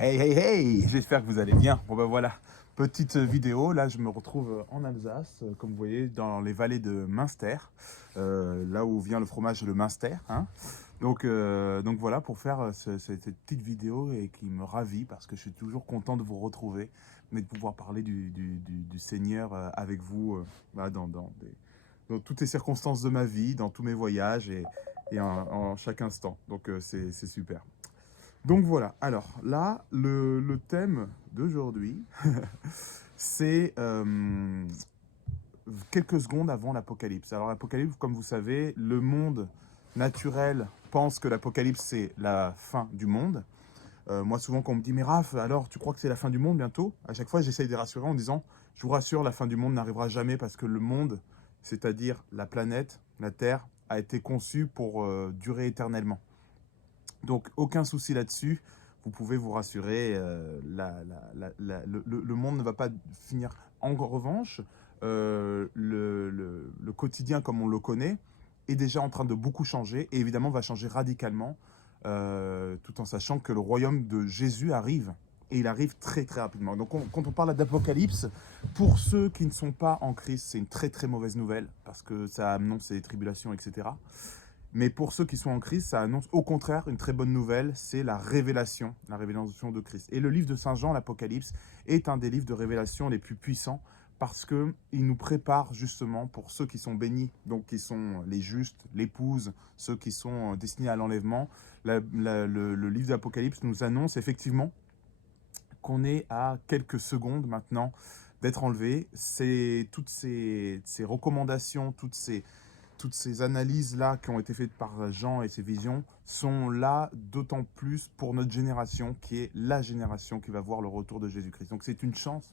Hey, hey, hey! J'espère que vous allez bien. Bon ben voilà, petite vidéo. Là, je me retrouve en Alsace, comme vous voyez, dans les vallées de Münster, là où vient le fromage le Münster, hein. Donc voilà, pour faire cette petite vidéo et qui me ravit parce que je suis toujours content de vous retrouver, mais de pouvoir parler du Seigneur avec vous voilà, dans toutes les circonstances de ma vie, dans tous mes voyages et en chaque instant. Donc c'est super. Donc voilà, alors là, le thème d'aujourd'hui, c'est quelques secondes avant l'apocalypse. Alors l'apocalypse, comme vous savez, le monde naturel pense que l'apocalypse, c'est la fin du monde. Moi, souvent, quand on me dit, mais Raph, alors, tu crois que c'est la fin du monde bientôt? À chaque fois, j'essaye de les rassurer en disant, je vous rassure, la fin du monde n'arrivera jamais parce que le monde, c'est-à-dire la planète, la Terre, a été conçu pour durer éternellement. Donc aucun souci là-dessus, vous pouvez vous rassurer, le monde ne va pas finir. En revanche, le quotidien comme on le connaît est déjà en train de beaucoup changer et évidemment va changer radicalement, tout en sachant que le royaume de Jésus arrive. Et il arrive très très rapidement. Donc quand on parle d'Apocalypse, pour ceux qui ne sont pas en Christ, c'est une très très mauvaise nouvelle, parce que ça annonce des tribulations, etc. Mais pour ceux qui sont en Christ, ça annonce au contraire une très bonne nouvelle, c'est la révélation de Christ. Et le livre de Saint Jean, l'Apocalypse, est un des livres de révélation les plus puissants parce qu'il nous prépare justement pour ceux qui sont bénis, donc qui sont les justes, l'épouse, ceux qui sont destinés à l'enlèvement. Le livre de l'Apocalypse nous annonce effectivement qu'on est à quelques secondes maintenant d'être enlevé. C'est toutes ces recommandations, toutes ces analyses-là qui ont été faites par Jean et ses visions sont là d'autant plus pour notre génération, qui est la génération qui va voir le retour de Jésus-Christ. Donc c'est une chance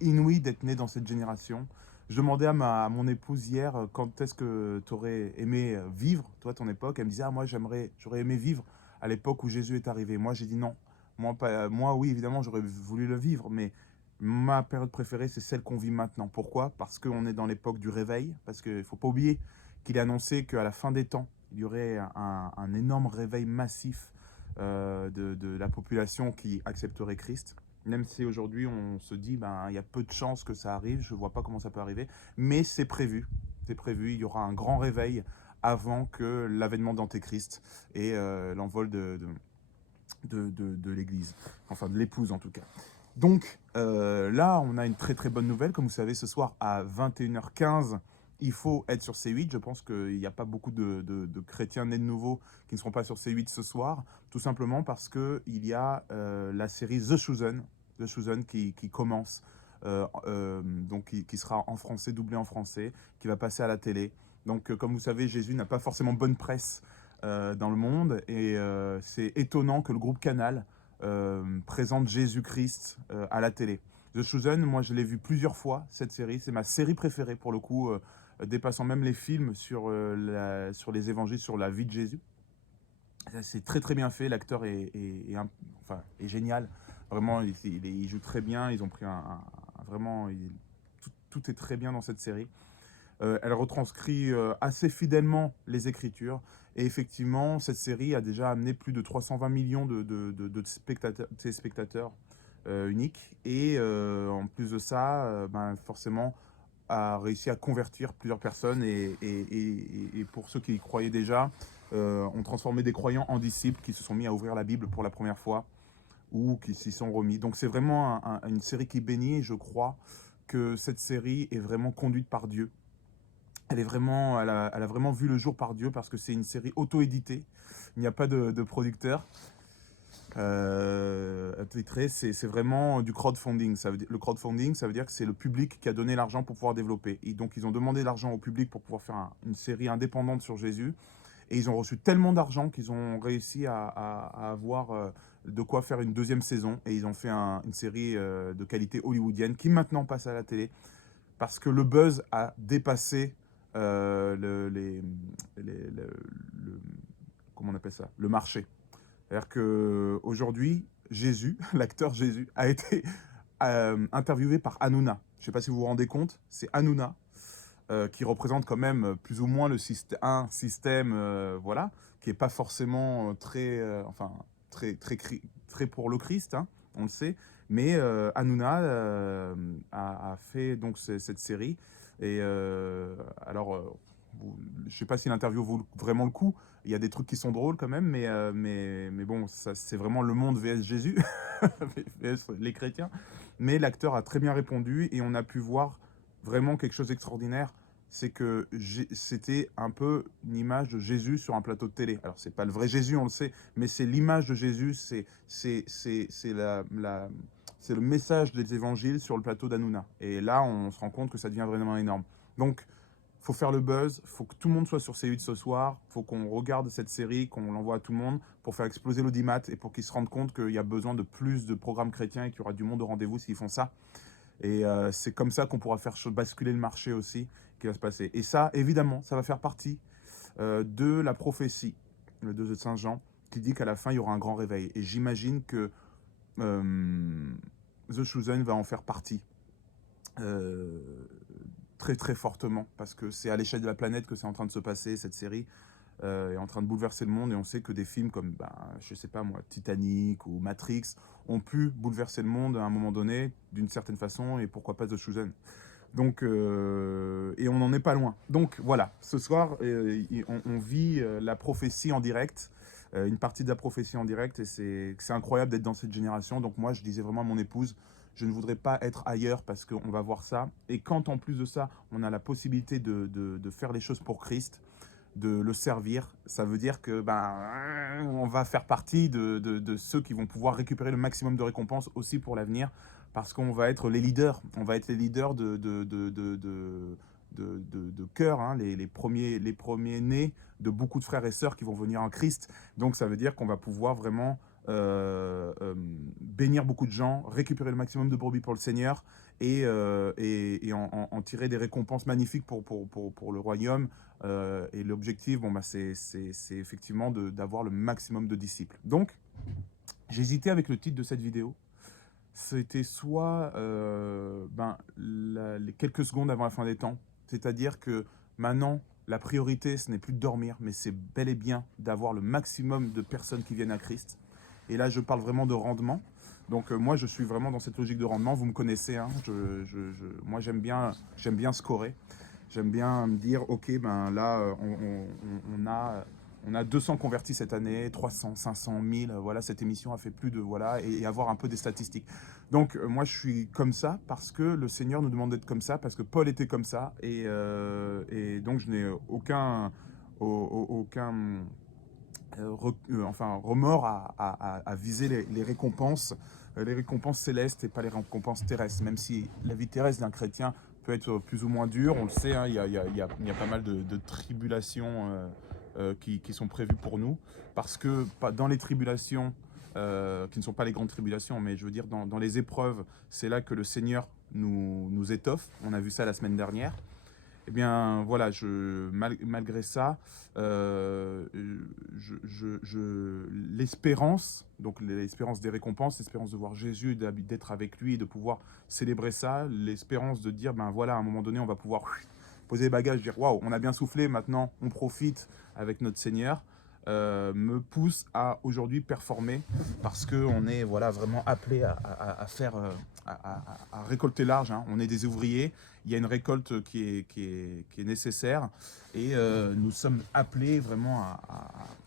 inouïe d'être né dans cette génération. Je demandais à mon épouse hier quand est-ce que tu aurais aimé vivre, toi, ton époque. Elle me disait, ah, moi, j'aurais aimé vivre à l'époque où Jésus est arrivé. Moi, j'ai dit non. Moi, oui, évidemment, j'aurais voulu le vivre, mais ma période préférée, c'est celle qu'on vit maintenant. Pourquoi? Parce qu'on est dans l'époque du réveil, parce qu'il ne faut pas oublier qu'il est annoncé qu'à la fin des temps, il y aurait un énorme réveil massif de la population qui accepterait Christ. Même si aujourd'hui on se dit ben il y a peu de chances que ça arrive, je ne vois pas comment ça peut arriver, mais c'est prévu. C'est prévu, il y aura un grand réveil avant que l'avènement d'Antéchrist et l'envol de l'Église, enfin de l'épouse en tout cas. Donc là, on a une très très bonne nouvelle. Comme vous savez, ce soir à 21h15, il faut être sur C8. Je pense qu'il n'y a pas beaucoup de chrétiens nés de nouveau qui ne seront pas sur C8 ce soir, tout simplement parce qu'il y a la série The Chosen qui commence, donc qui sera en français, doublé en français, qui va passer à la télé. Donc comme vous savez, Jésus n'a pas forcément bonne presse dans le monde, et c'est étonnant que le groupe Canal présente Jésus-Christ à la télé. The Chosen, moi je l'ai vu plusieurs fois, cette série, c'est ma série préférée pour le coup, dépassant même les films sur les évangiles, sur la vie de Jésus. C'est très très bien fait, l'acteur enfin, est génial, vraiment il joue très bien, ils ont pris vraiment, tout est très bien dans cette série. Elle retranscrit assez fidèlement les Écritures. Et effectivement, cette série a déjà amené plus de 320 millions de téléspectateurs uniques. Et en plus de ça, ben, forcément, a réussi à convertir plusieurs personnes. Et pour ceux qui y croyaient déjà, ont transformé des croyants en disciples qui se sont mis à ouvrir la Bible pour la première fois ou qui s'y sont remis. Donc c'est vraiment une série qui bénit. Et je crois que cette série est vraiment conduite par Dieu. Elle a vraiment vu le jour par Dieu parce que c'est une série auto-éditée. Il n'y a pas de producteur titré. C'est vraiment du crowdfunding. Le crowdfunding, ça veut dire que c'est le public qui a donné l'argent pour pouvoir développer. Et donc, ils ont demandé l'argent au public pour pouvoir faire une série indépendante sur Jésus. Et ils ont reçu tellement d'argent qu'ils ont réussi à avoir de quoi faire une deuxième saison. Et ils ont fait une série de qualité hollywoodienne qui maintenant passe à la télé parce que le buzz a dépassé le- comment on appelle ça, le marché. C'est-à-dire qu'aujourd'hui, Jésus, l'acteur Jésus, a été interviewé par Hanouna. Je ne sais pas si vous vous rendez compte, c'est Hanouna qui représente quand même plus ou moins un système, voilà, qui n'est pas forcément très illustré pour le Christ, hein, on le sait. Mais Hanouna a fait donc cette série. Et alors, je ne sais pas si l'interview vaut vraiment le coup. Il y a des trucs qui sont drôles quand même, mais bon, c'est vraiment le monde vs Jésus, vs les chrétiens. Mais l'acteur a très bien répondu et on a pu voir vraiment quelque chose d'extraordinaire. C'est que c'était un peu une image de Jésus sur un plateau de télé. Alors, c'est pas le vrai Jésus, on le sait, mais c'est l'image de Jésus, c'est le message des évangiles sur le plateau d'Hanouna. Et là, on se rend compte que ça devient vraiment énorme. Donc, faut faire le buzz, faut que tout le monde soit sur C8 ce soir, faut qu'on regarde cette série, qu'on l'envoie à tout le monde pour faire exploser l'audimat et pour qu'ils se rendent compte qu'il y a besoin de plus de programmes chrétiens et qu'il y aura du monde au rendez-vous s'ils font ça. Et c'est comme ça qu'on pourra faire basculer le marché aussi, qui va se passer. Et ça, évidemment, ça va faire partie de la prophétie de Saint Jean, qui dit qu'à la fin, il y aura un grand réveil. Et j'imagine que The Chosen va en faire partie. Très très fortement, parce que c'est à l'échelle de la planète que c'est en train de se passer, cette série est en train de bouleverser le monde, et on sait que des films comme, je sais pas moi, Titanic ou Matrix ont pu bouleverser le monde à un moment donné, d'une certaine façon, et pourquoi pas The Chosen. Donc, et on n'en est pas loin. Donc voilà, ce soir, on vit la prophétie en direct, une partie de la prophétie en direct, et c'est incroyable d'être dans cette génération. Donc moi, je disais vraiment à mon épouse, je ne voudrais pas être ailleurs parce qu'on va voir ça. Et quand en plus de ça, on a la possibilité de faire les choses pour Christ, de le servir, ça veut dire que on va faire partie de ceux qui vont pouvoir récupérer le maximum de récompenses aussi pour l'avenir, parce qu'on va être les leaders. On va être les leaders de cœur, hein, les premiers nés de beaucoup de frères et sœurs qui vont venir en Christ. Donc ça veut dire qu'on va pouvoir vraiment bénir beaucoup de gens, récupérer le maximum de brebis pour le Seigneur et en tirer des récompenses magnifiques pour le royaume. Et l'objectif, c'est effectivement d'avoir le maximum de disciples. Donc, j'hésitais avec le titre de cette vidéo. C'était soit les quelques secondes avant la fin des temps, c'est-à-dire que maintenant, la priorité, ce n'est plus de dormir, mais c'est bel et bien d'avoir le maximum de personnes qui viennent à Christ. Et là, je parle vraiment de rendement. Donc moi, je suis vraiment dans cette logique de rendement. Vous me connaissez, hein, moi j'aime bien scorer. J'aime bien me dire, ok, là, on a 200 convertis cette année, 300, 500, 1000, voilà, cette émission a fait plus de, voilà, et avoir un peu des statistiques. Donc moi, je suis comme ça parce que le Seigneur nous demande d'être comme ça, parce que Paul était comme ça, et donc je n'ai aucun remords à viser les récompenses célestes et pas les récompenses terrestres, même si la vie terrestre d'un chrétien peut être plus ou moins dure, on le sait, hein, il y a pas mal de tribulations qui sont prévues pour nous, parce que dans les tribulations, qui ne sont pas les grandes tribulations, mais je veux dire dans les épreuves, c'est là que le Seigneur nous étoffe, on a vu ça la semaine dernière. Eh bien, voilà, malgré ça, l'espérance, donc l'espérance des récompenses, l'espérance de voir Jésus, d'être avec lui et de pouvoir célébrer ça, l'espérance de dire, voilà, à un moment donné, on va pouvoir poser les bagages, dire, waouh, on a bien soufflé, maintenant, on profite avec notre Seigneur, me pousse à aujourd'hui performer, parce qu'on est voilà, vraiment appelé à faire, à récolter l'argent, hein. On est des ouvriers, il y a une récolte qui est nécessaire, et nous sommes appelés vraiment à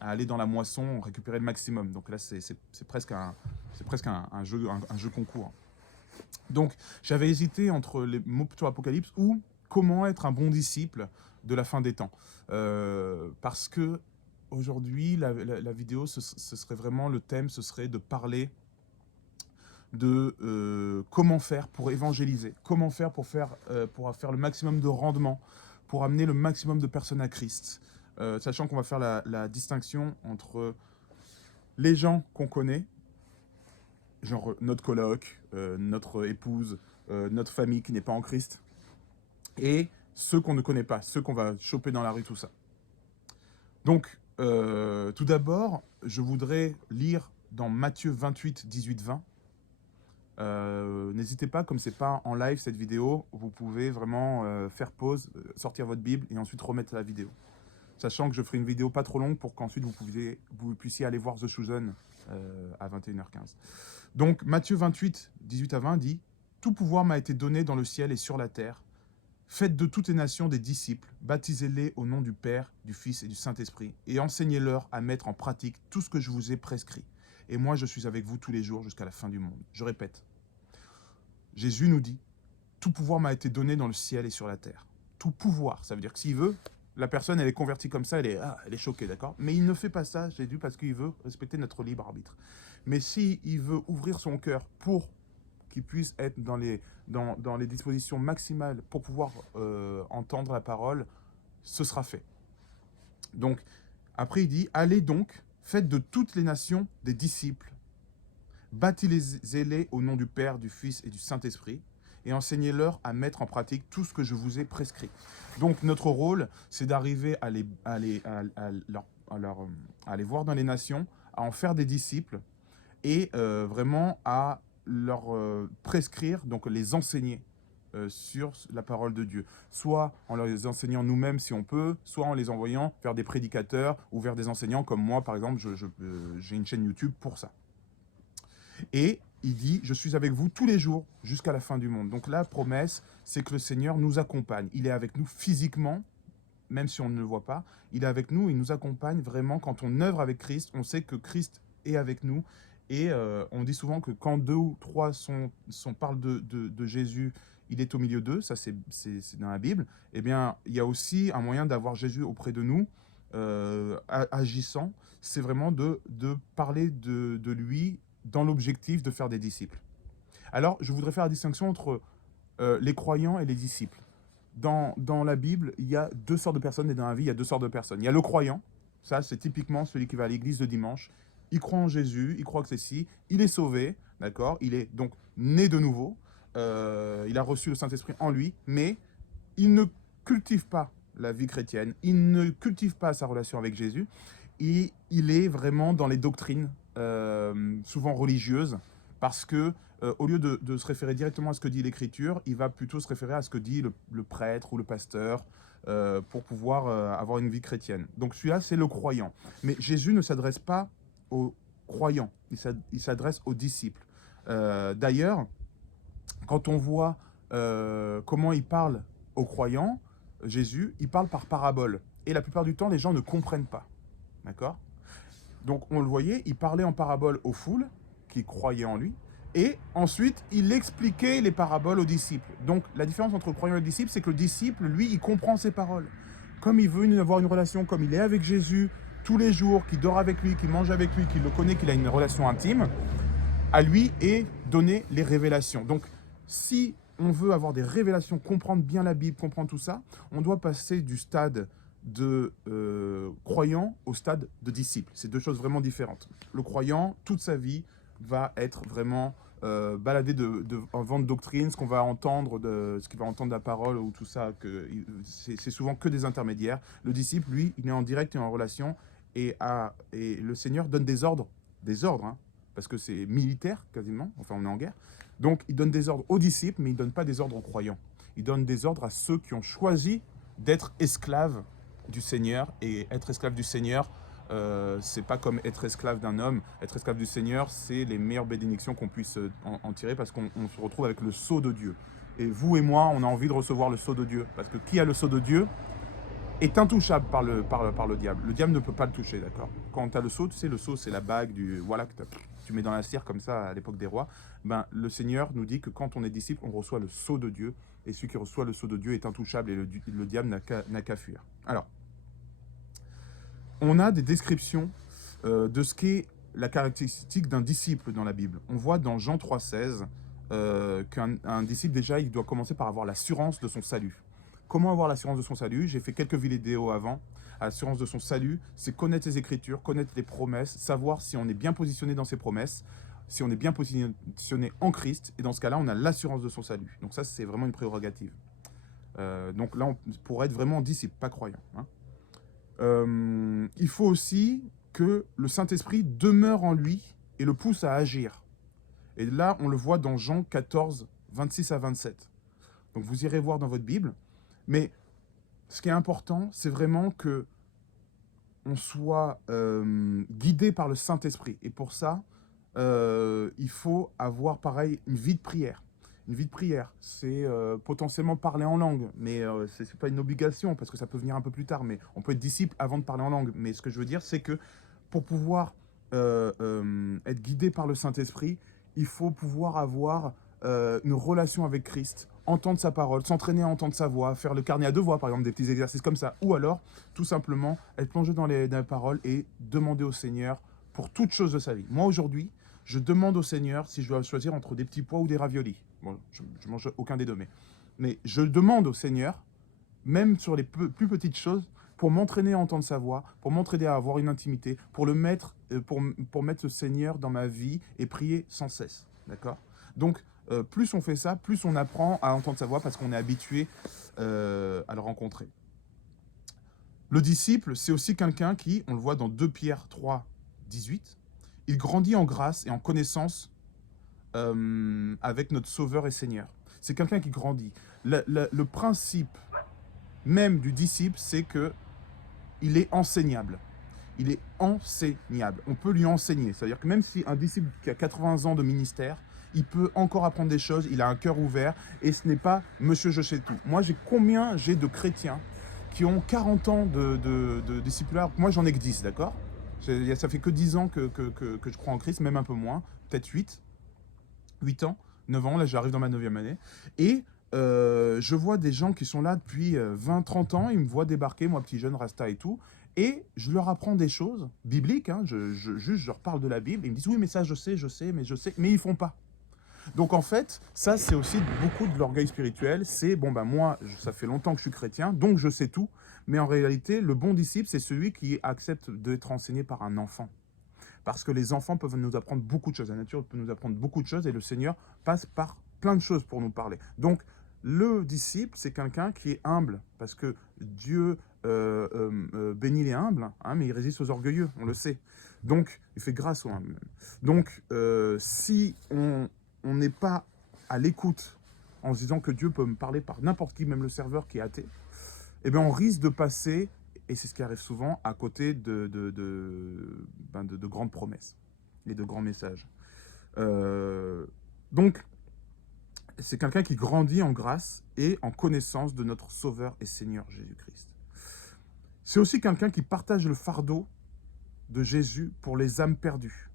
aller dans la moisson, récupérer le maximum. Donc là, c'est presque un jeu concours. Donc j'avais hésité entre les mots sur l'Apocalypse ou comment être un bon disciple de la fin des temps. Parce que aujourd'hui, la vidéo, ce serait vraiment le thème, ce serait de parler de comment faire pour évangéliser, comment faire pour faire le maximum de rendement, pour amener le maximum de personnes à Christ. Sachant qu'on va faire la distinction entre les gens qu'on connaît, genre notre coloc, notre épouse, notre famille qui n'est pas en Christ, et ceux qu'on ne connaît pas, ceux qu'on va choper dans la rue, tout ça. Donc, tout d'abord, je voudrais lire dans Matthieu 28, 18, 20. N'hésitez pas, comme c'est pas en live cette vidéo, vous pouvez vraiment faire pause, sortir votre Bible et ensuite remettre la vidéo. Sachant que je ferai une vidéo pas trop longue pour qu'ensuite vous puissiez aller voir The Chosen à 21h15. Donc Matthieu 28, 18 à 20 dit « Tout pouvoir m'a été donné dans le ciel et sur la terre. Faites de toutes les nations des disciples, baptisez-les au nom du Père, du Fils et du Saint-Esprit, et enseignez-leur à mettre en pratique tout ce que je vous ai prescrit. Et moi, je suis avec vous tous les jours jusqu'à la fin du monde. » Je répète, Jésus nous dit « Tout pouvoir m'a été donné dans le ciel et sur la terre. » Tout pouvoir, ça veut dire que s'il veut, la personne, elle est convertie comme ça, elle est choquée, d'accord? Mais il ne fait pas ça, Jésus, parce qu'il veut respecter notre libre arbitre. Mais s'il veut ouvrir son cœur pour qu'il puisse être dans les dispositions maximales pour pouvoir entendre la parole, ce sera fait. Donc, après il dit, allez donc, faites de toutes les nations des disciples, baptisez-les au nom du Père, du Fils et du Saint-Esprit, et enseignez-leur à mettre en pratique tout ce que je vous ai prescrit. Donc, notre rôle, c'est d'arriver à les voir dans les nations, à en faire des disciples, et vraiment à leur prescrire, donc les enseigner sur la parole de Dieu. Soit en les enseignant nous-mêmes si on peut, soit en les envoyant vers des prédicateurs ou vers des enseignants comme moi, par exemple, j'ai une chaîne YouTube pour ça. Et il dit, je suis avec vous tous les jours jusqu'à la fin du monde. Donc la promesse, c'est que le Seigneur nous accompagne. Il est avec nous physiquement, même si on ne le voit pas. Il est avec nous, il nous accompagne vraiment. Quand on œuvre avec Christ, on sait que Christ est avec nous. Et on dit souvent que quand 2 ou 3 parlent de Jésus, il est au milieu d'eux, ça c'est dans la Bible. Eh bien, il y a aussi un moyen d'avoir Jésus auprès de nous, agissant. C'est vraiment de parler de lui dans l'objectif de faire des disciples. Alors, je voudrais faire la distinction entre les croyants et les disciples. Dans la Bible, il y a 2 sortes de personnes, et dans la vie, il y a 2 sortes de personnes. Il y a le croyant, ça c'est typiquement celui qui va à l'église le dimanche. Il croit en Jésus, il croit que c'est si, il est sauvé, d'accord? Il est donc né de nouveau, il a reçu le Saint-Esprit en lui, mais il ne cultive pas la vie chrétienne, il ne cultive pas sa relation avec Jésus, et il est vraiment dans les doctrines, souvent religieuses, parce que au lieu de se référer directement à ce que dit l'Écriture, il va plutôt se référer à ce que dit le prêtre ou le pasteur, pour pouvoir avoir une vie chrétienne. Donc celui-là, c'est le croyant. Mais Jésus ne s'adresse pas aux croyants, il s'adresse aux disciples. D'ailleurs, quand on voit comment il parle aux croyants, Jésus, il parle par parabole. Et la plupart du temps, les gens ne comprennent pas. D'accord? Donc on le voyait, il parlait en parabole aux foules qui croyaient en lui, et ensuite il expliquait les paraboles aux disciples. Donc la différence entre le croyant et le disciple, c'est que le disciple, lui, il comprend ses paroles. Comme il veut avoir une relation, comme il est avec Jésus tous les jours, qu'il dort avec lui, qu'il mange avec lui, qu'il le connaît, qu'il a une relation intime, à lui est donné les révélations. Donc si on veut avoir des révélations, comprendre bien la Bible, comprendre tout ça, on doit passer du stade de croyant au stade de disciple. C'est 2 choses vraiment différentes. Le croyant, toute sa vie, va être vraiment baladé en vent de doctrine, ce qu'on va entendre, ce qu'il va entendre de la parole ou tout ça, c'est souvent que des intermédiaires. Le disciple, lui, il est en direct et en relation, et le Seigneur donne des ordres, hein, parce que c'est militaire quasiment, enfin on est en guerre. Donc il donne des ordres aux disciples, mais il ne donne pas des ordres aux croyants. Il donne des ordres à ceux qui ont choisi d'être esclaves du Seigneur. Et être esclave du Seigneur, c'est pas comme être esclave d'un homme. Être esclave du Seigneur, c'est les meilleures bénédictions qu'on puisse en tirer, parce qu'on se retrouve avec le sceau de Dieu. Et vous et moi, on a envie de recevoir le sceau de Dieu, parce que qui a le sceau de Dieu est intouchable par le diable. Le diable ne peut pas le toucher, d'accord? Quand tu as le sceau, tu sais, le sceau, c'est la bague voilà, que tu mets dans la cire comme ça à l'époque des rois. Ben, le Seigneur nous dit que quand on est disciple, on reçoit le sceau de Dieu, et celui qui reçoit le sceau de Dieu est intouchable, et le diable n'a qu'à fuir. Alors, on a des descriptions de ce qu'est la caractéristique d'un disciple dans la Bible. On voit dans Jean 3,16 qu'un disciple, déjà, il doit commencer par avoir l'assurance de son salut. Comment avoir l'assurance de son salut? J'ai fait quelques vidéos avant. L'assurance de son salut, c'est connaître les Écritures, connaître les promesses, savoir si on est bien positionné dans ses promesses, si on est bien positionné en Christ, et dans ce cas-là, on a l'assurance de son salut. Donc ça, c'est vraiment une prérogative. Donc là, pour être vraiment disciple, pas croyant, hein. Il faut aussi que le Saint-Esprit demeure en lui et le pousse à agir. Et là, on le voit dans Jean 14, 26 à 27. Donc vous irez voir dans votre Bible. Mais ce qui est important, c'est vraiment que on soit guidé par le Saint-Esprit. Et pour ça, il faut avoir, pareil, une vie de prière. Une vie de prière, c'est potentiellement parler en langue, mais ce n'est pas une obligation, parce que ça peut venir un peu plus tard, mais on peut être disciple avant de parler en langue. Mais ce que je veux dire, c'est que pour pouvoir être guidé par le Saint-Esprit, il faut pouvoir avoir une relation avec Christ, entendre sa parole, s'entraîner à entendre sa voix, faire le carnet à deux voix, par exemple, des petits exercices comme ça, ou alors, tout simplement, être plongé dans les paroles et demander au Seigneur pour toute chose de sa vie. Moi, aujourd'hui, je demande au Seigneur si je dois choisir entre des petits pois ou des raviolis. Bon, je mange aucun des deux, mais je demande au Seigneur, même sur les plus petites choses, pour m'entraîner à entendre sa voix, pour m'entraîner à avoir une intimité, pour le mettre, pour mettre ce Seigneur dans ma vie et prier sans cesse. D'accord? Donc, plus on fait ça, plus on apprend à entendre sa voix parce qu'on est habitué à le rencontrer. Le disciple, c'est aussi quelqu'un qui, on le voit dans 2 Pierre 3, 18, il grandit en grâce et en connaissance avec notre Sauveur et Seigneur. C'est quelqu'un qui grandit. Le principe même du disciple, c'est que il est enseignable. Il est enseignable. On peut lui enseigner. C'est-à-dire que même si un disciple qui a 80 ans de ministère, il peut encore apprendre des choses, il a un cœur ouvert, et ce n'est pas « monsieur, je sais tout ». Moi, j'ai de chrétiens qui ont 40 ans de discipulaire. Moi, j'en ai que 10, d'accord? Ça fait que 10 ans que je crois en Christ, même un peu moins, peut-être 8 ans, 9 ans, là j'arrive dans ma 9e année. Et je vois des gens qui sont là depuis 20-30 ans, ils me voient débarquer, moi petit jeune, Rasta et tout, et je leur apprends des choses bibliques, hein, juste je leur parle de la Bible, ils me disent oui mais ça je sais, mais ils font pas. Donc en fait, ça c'est aussi beaucoup de l'orgueil spirituel, c'est bon ben moi ça fait longtemps que je suis chrétien, donc je sais tout, mais en réalité le bon disciple c'est celui qui accepte d'être enseigné par un enfant. Parce que les enfants peuvent nous apprendre beaucoup de choses, la nature peut nous apprendre beaucoup de choses et le Seigneur passe par plein de choses pour nous parler. Donc le disciple c'est quelqu'un qui est humble, parce que Dieu bénit les humbles, hein, mais il résiste aux orgueilleux, on le sait. Donc il fait grâce aux humbles. Donc si on n'est pas à l'écoute en se disant que Dieu peut me parler par n'importe qui, même le serveur qui est athée, eh bien on risque de passer, et c'est ce qui arrive souvent, à côté de grandes promesses et de grands messages. Donc, c'est quelqu'un qui grandit en grâce et en connaissance de notre Sauveur et Seigneur Jésus-Christ. C'est aussi quelqu'un qui partage le fardeau de Jésus pour les âmes perdues.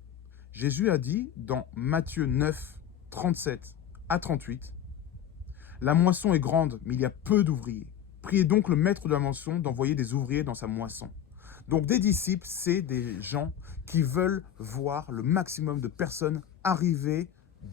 Jésus a dit dans Matthieu 9, 37 à 38, « La moisson est grande, mais il y a peu d'ouvriers. Priez donc le maître de la moisson d'envoyer des ouvriers dans sa moisson. » Donc des disciples, c'est des gens qui veulent voir le maximum de personnes arriver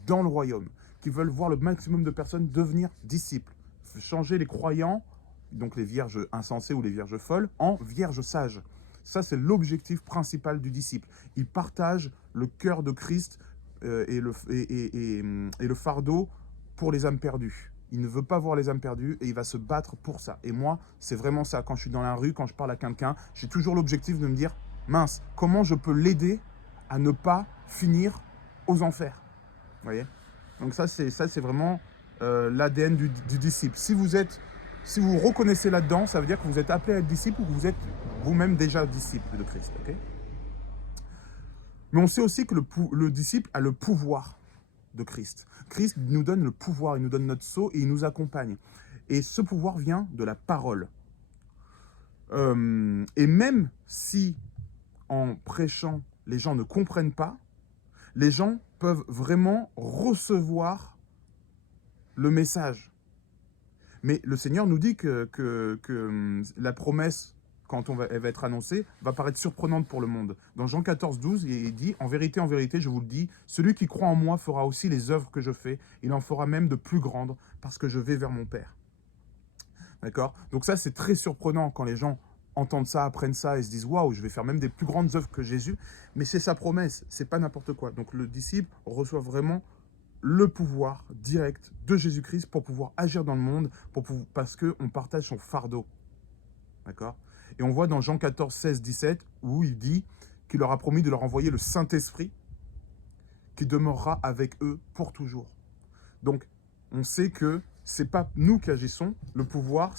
dans le royaume, qui veulent voir le maximum de personnes devenir disciples, changer les croyants, donc les vierges insensées ou les vierges folles, en vierges sages. Ça, c'est l'objectif principal du disciple. Il partage le cœur de Christ et le fardeau pour les âmes perdues. Il ne veut pas voir les âmes perdues et il va se battre pour ça. Et moi, c'est vraiment ça. Quand je suis dans la rue, quand je parle à quelqu'un, j'ai toujours l'objectif de me dire, mince, comment je peux l'aider à ne pas finir aux enfers. Vous voyez? Donc ça, c'est vraiment l'ADN du disciple. Si vous reconnaissez là-dedans, ça veut dire que vous êtes appelé à être disciple ou que vous êtes vous-même déjà disciple de Christ. Okay? Mais on sait aussi que le disciple a le pouvoir de Christ. Christ nous donne le pouvoir, il nous donne notre sceau et il nous accompagne. Et ce pouvoir vient de la parole. Et même si en prêchant, les gens ne comprennent pas, les gens peuvent vraiment recevoir le message. Mais le Seigneur nous dit que la promesse, quand elle va être annoncée, va paraître surprenante pour le monde. Dans Jean 14, 12, il dit « En vérité, je vous le dis, celui qui croit en moi fera aussi les œuvres que je fais. Il en fera même de plus grandes, parce que je vais vers mon Père. » D'accord? Donc ça, c'est très surprenant quand les gens entendent ça, apprennent ça et se disent « Waouh, je vais faire même des plus grandes œuvres que Jésus. » Mais c'est sa promesse, c'est pas n'importe quoi. Donc le disciple reçoit vraiment le pouvoir direct de Jésus-Christ pour pouvoir agir dans le monde, parce qu'on partage son fardeau. D'accord? Et on voit dans Jean 14, 16, 17, où il dit qu'il leur a promis de leur envoyer le Saint-Esprit qui demeurera avec eux pour toujours. Donc, on sait que c'est pas nous qui agissons. Le pouvoir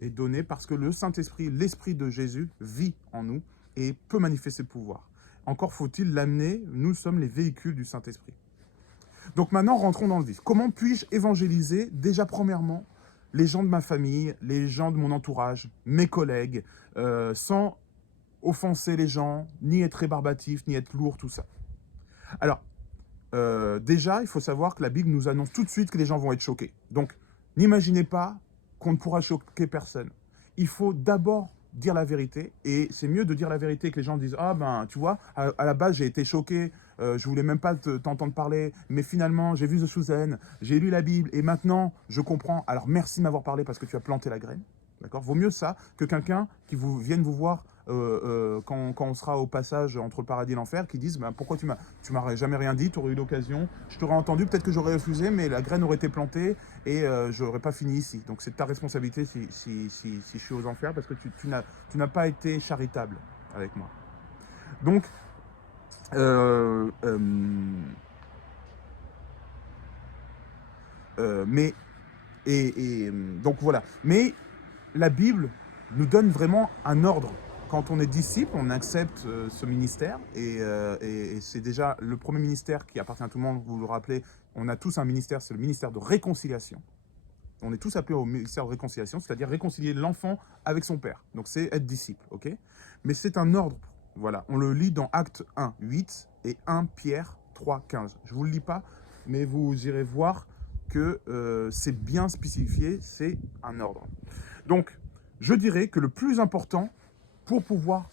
est donné parce que le Saint-Esprit, l'Esprit de Jésus, vit en nous et peut manifester le pouvoir. Encore faut-il l'amener. Nous sommes les véhicules du Saint-Esprit. Donc maintenant, rentrons dans le vif. Comment puis-je évangéliser? Déjà, premièrement, les gens de ma famille, les gens de mon entourage, mes collègues, sans offenser les gens, ni être rébarbatif, ni être lourd, tout ça. Alors, déjà, il faut savoir que la Bible nous annonce tout de suite que les gens vont être choqués. Donc, n'imaginez pas qu'on ne pourra choquer personne. Il faut d'abord dire la vérité, et c'est mieux de dire la vérité que les gens disent « Ah ben, tu vois, à la base, j'ai été choqué, je voulais même pas t'entendre parler, mais finalement, j'ai vu The Chosen, j'ai lu la Bible, et maintenant, je comprends. Alors, merci de m'avoir parlé parce que tu as planté la graine. » D'accord? Vaut mieux ça que quelqu'un qui vienne vous voir quand on sera au passage entre le paradis et l'enfer, qui disent bah, pourquoi tu m'as jamais rien dit, tu aurais eu l'occasion, je t'aurais entendu, peut-être que j'aurais refusé, mais la graine aurait été plantée et je n'aurais pas fini ici. Donc c'est ta responsabilité si je suis aux enfers, parce que tu n'as pas été charitable avec moi. Donc, mais, donc voilà. Mais la Bible nous donne vraiment un ordre. Quand on est disciple, on accepte ce ministère et c'est déjà le premier ministère qui appartient à tout le monde, vous vous rappelez, on a tous un ministère, c'est le ministère de réconciliation. On est tous appelés au ministère de réconciliation, c'est-à-dire réconcilier l'enfant avec son père. Donc c'est être disciple, ok? Mais c'est un ordre, voilà. On le lit dans Actes 1, 8 et 1 Pierre 3, 15. Je ne vous le lis pas, mais vous irez voir que c'est bien spécifié, c'est un ordre. Donc, je dirais que le plus important pour pouvoir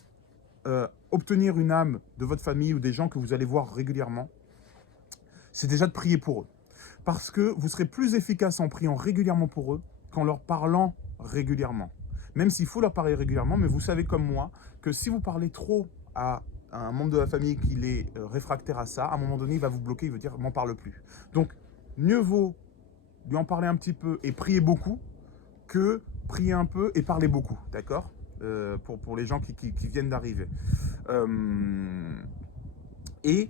obtenir une âme de votre famille ou des gens que vous allez voir régulièrement, c'est déjà de prier pour eux. Parce que vous serez plus efficace en priant régulièrement pour eux qu'en leur parlant régulièrement. Même s'il faut leur parler régulièrement, mais vous savez comme moi que si vous parlez trop à un membre de la famille qui est réfractaire à ça, à un moment donné, il va vous bloquer, il va dire « m'en parle plus ». Donc, mieux vaut lui en parler un petit peu et prier beaucoup que prier un peu et parler beaucoup, d'accord pour les gens qui viennent d'arriver. Et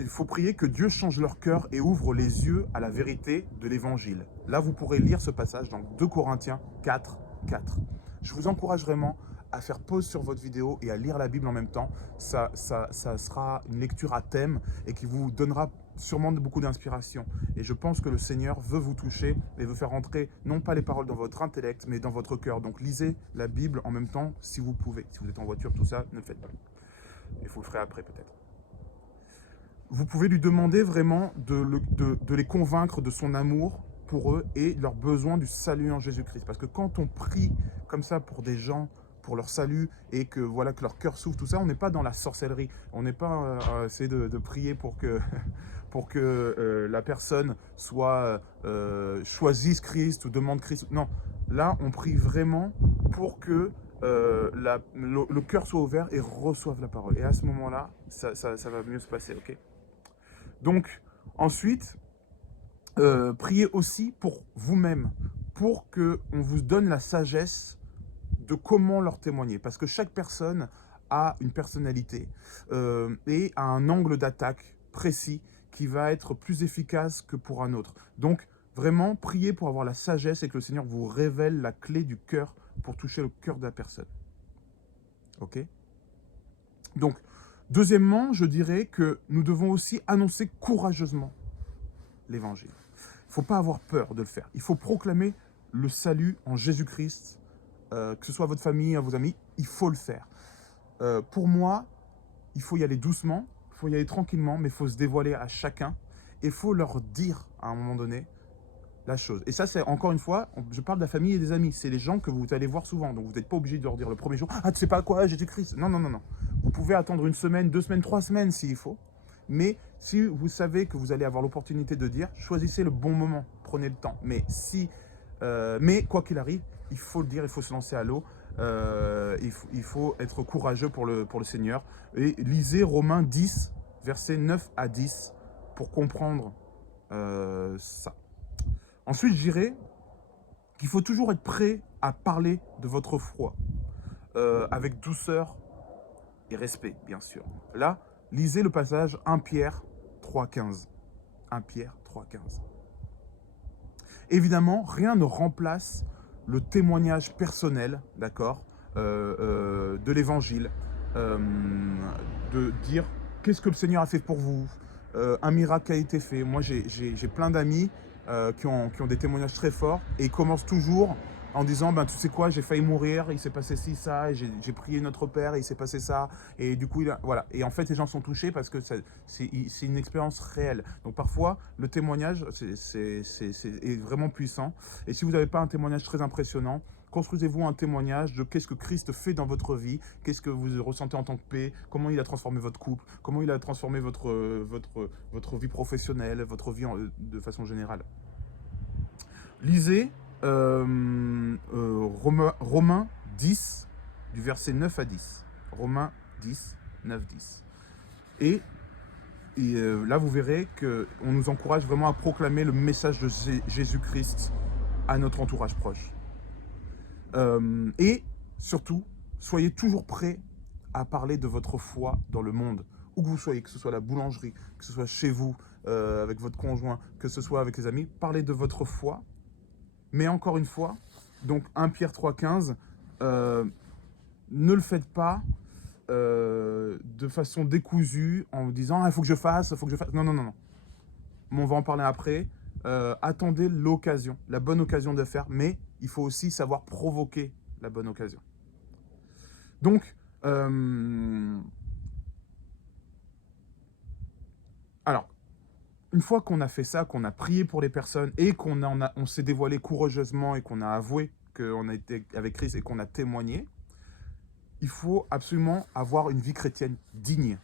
il faut prier que Dieu change leur cœur et ouvre les yeux à la vérité de l'Évangile. Là, vous pourrez lire ce passage dans 2 Corinthiens 4, 4. Je vous encourage vraiment à faire pause sur votre vidéo et à lire la Bible en même temps. Ça sera une lecture à thème et qui vous donnera sûrement beaucoup d'inspiration. Et je pense que le Seigneur veut vous toucher et veut faire entrer non pas les paroles dans votre intellect, mais dans votre cœur. Donc lisez la Bible en même temps si vous pouvez. Si vous êtes en voiture, tout ça, ne le faites pas. Et vous le ferez après peut-être. Vous pouvez lui demander vraiment de les convaincre de son amour pour eux et leur besoin du salut en Jésus-Christ. Parce que quand on prie comme ça pour des gens, pour leur salut, et que voilà que leur cœur s'ouvre, tout ça, on n'est pas dans la sorcellerie. On n'est pas à essayer de prier pour que, la personne soit choisisse Christ ou demande Christ. Non, là, on prie vraiment pour que le cœur soit ouvert et reçoive la parole. Et à ce moment-là, ça va mieux se passer, ok? Donc, ensuite, priez aussi pour vous-même, pour qu'on vous donne la sagesse de comment leur témoigner. Parce que chaque personne a une personnalité et a un angle d'attaque précis qui va être plus efficace que pour un autre. Donc, vraiment, priez pour avoir la sagesse et que le Seigneur vous révèle la clé du cœur pour toucher le cœur de la personne. Ok? Donc, deuxièmement, je dirais que nous devons aussi annoncer courageusement l'Évangile. Il ne faut pas avoir peur de le faire. Il faut proclamer le salut en Jésus-Christ, que ce soit à votre famille, à vos amis, il faut le faire. Pour moi, il faut y aller doucement, il faut y aller tranquillement, mais il faut se dévoiler à chacun et il faut leur dire à un moment donné la chose. Et ça, c'est encore une fois, je parle de la famille et des amis. C'est les gens que vous allez voir souvent. Donc, vous n'êtes pas obligé de leur dire le premier jour « Ah, tu sais pas quoi, Jésus-Christ ». Non, non, non, non. Vous pouvez attendre 1 semaine, 2 semaines, 3 semaines s'il faut. Mais si vous savez que vous allez avoir l'opportunité de dire, choisissez le bon moment. Prenez le temps. Mais quoi qu'il arrive, il faut le dire, il faut se lancer à l'eau. Il faut être courageux pour le Seigneur. Et lisez Romains 10, versets 9 à 10 pour comprendre ça. Ensuite, je dirais qu'il faut toujours être prêt à parler de votre foi, avec douceur et respect, bien sûr. Là, lisez le passage 1 Pierre 3,15. 1 Pierre 3,15. Évidemment, rien ne remplace le témoignage personnel, d'accord, de l'évangile, euh, de dire qu'est-ce que le Seigneur a fait pour vous, un miracle a été fait. Moi, j'ai plein d'amis qui ont des témoignages très forts et ils commencent toujours en disant, ben, tu sais quoi, j'ai failli mourir, il s'est passé ci, ça, et j'ai prié notre Père, et il s'est passé ça, et du coup, voilà. Et en fait, les gens sont touchés parce que c'est une expérience réelle. Donc parfois, le témoignage est vraiment puissant. Et si vous n'avez pas un témoignage très impressionnant, construisez-vous un témoignage de qu'est-ce que Christ fait dans votre vie, qu'est-ce que vous ressentez en tant que paix, comment il a transformé votre couple, comment il a transformé votre vie professionnelle, votre vie de façon générale. Lisez Romains 10, du verset 9 à 10. Romains 10, 9, 10. Et là, vous verrez qu'on nous encourage vraiment à proclamer le message de Jésus-Christ à notre entourage proche. Et surtout, soyez toujours prêts à parler de votre foi dans le monde, où que vous soyez, que ce soit à la boulangerie, que ce soit chez vous, avec votre conjoint, que ce soit avec les amis, parlez de votre foi. Mais encore une fois, donc 1 Pierre 3,15, ne le faites pas de façon décousue en vous disant il faut que je fasse, il faut que je fasse. Non, non, non, non. On va en parler après. Attendez l'occasion, la bonne occasion de faire, mais il faut aussi savoir provoquer la bonne occasion. Donc, alors, une fois qu'on a fait ça, qu'on a prié pour les personnes et on s'est dévoilé courageusement et qu'on a avoué qu'on a été avec Christ et qu'on a témoigné, il faut absolument avoir une vie chrétienne digne,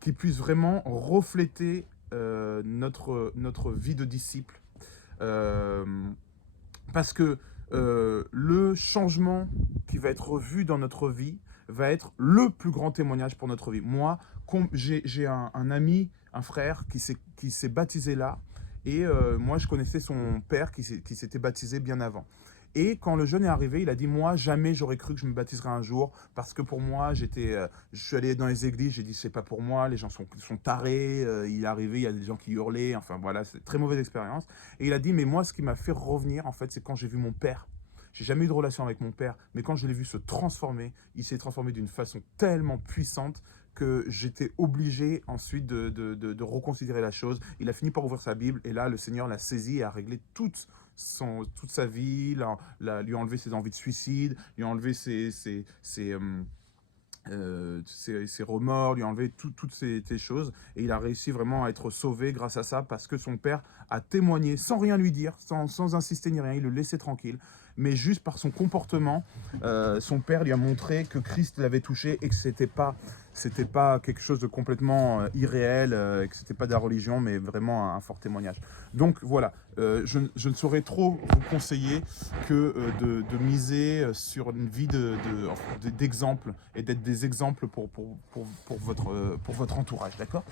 qui puisse vraiment refléter notre vie de disciple. Parce que le changement qui va être vu dans notre vie va être le plus grand témoignage pour notre vie. Moi, j'ai un ami, un frère qui s'est baptisé là, et moi je connaissais son père qui s'était baptisé bien avant. Et quand le jeune est arrivé, il a dit, moi, jamais j'aurais cru que je me baptiserais un jour, parce que pour moi, je suis allé dans les églises, j'ai dit, c'est pas pour moi, les gens sont tarés, il est arrivé, il y a des gens qui hurlaient, enfin voilà, c'est une très mauvaise expérience. Et il a dit, mais moi, ce qui m'a fait revenir, en fait, c'est quand j'ai vu mon père. J'ai jamais eu de relation avec mon père, mais quand je l'ai vu se transformer, il s'est transformé d'une façon tellement puissante que j'étais obligé ensuite de reconsidérer la chose. Il a fini par ouvrir sa Bible, et là, le Seigneur l'a saisi et a réglé toute sa vie, lui a enlevé ses envies de suicide, lui a enlevé ses remords, lui a enlevé toutes ces choses. Et il a réussi vraiment à être sauvé grâce à ça, parce que son père a témoigné sans rien lui dire, sans insister ni rien, il le laissait tranquille. Mais juste par son comportement, son père lui a montré que Christ l'avait touché et que c'était pas quelque chose de complètement irréel, et que c'était pas de la religion, mais vraiment un fort témoignage. Donc voilà, je ne saurais trop vous conseiller que de miser sur une vie d'exemple et d'être des exemples pour votre entourage, d'accord ?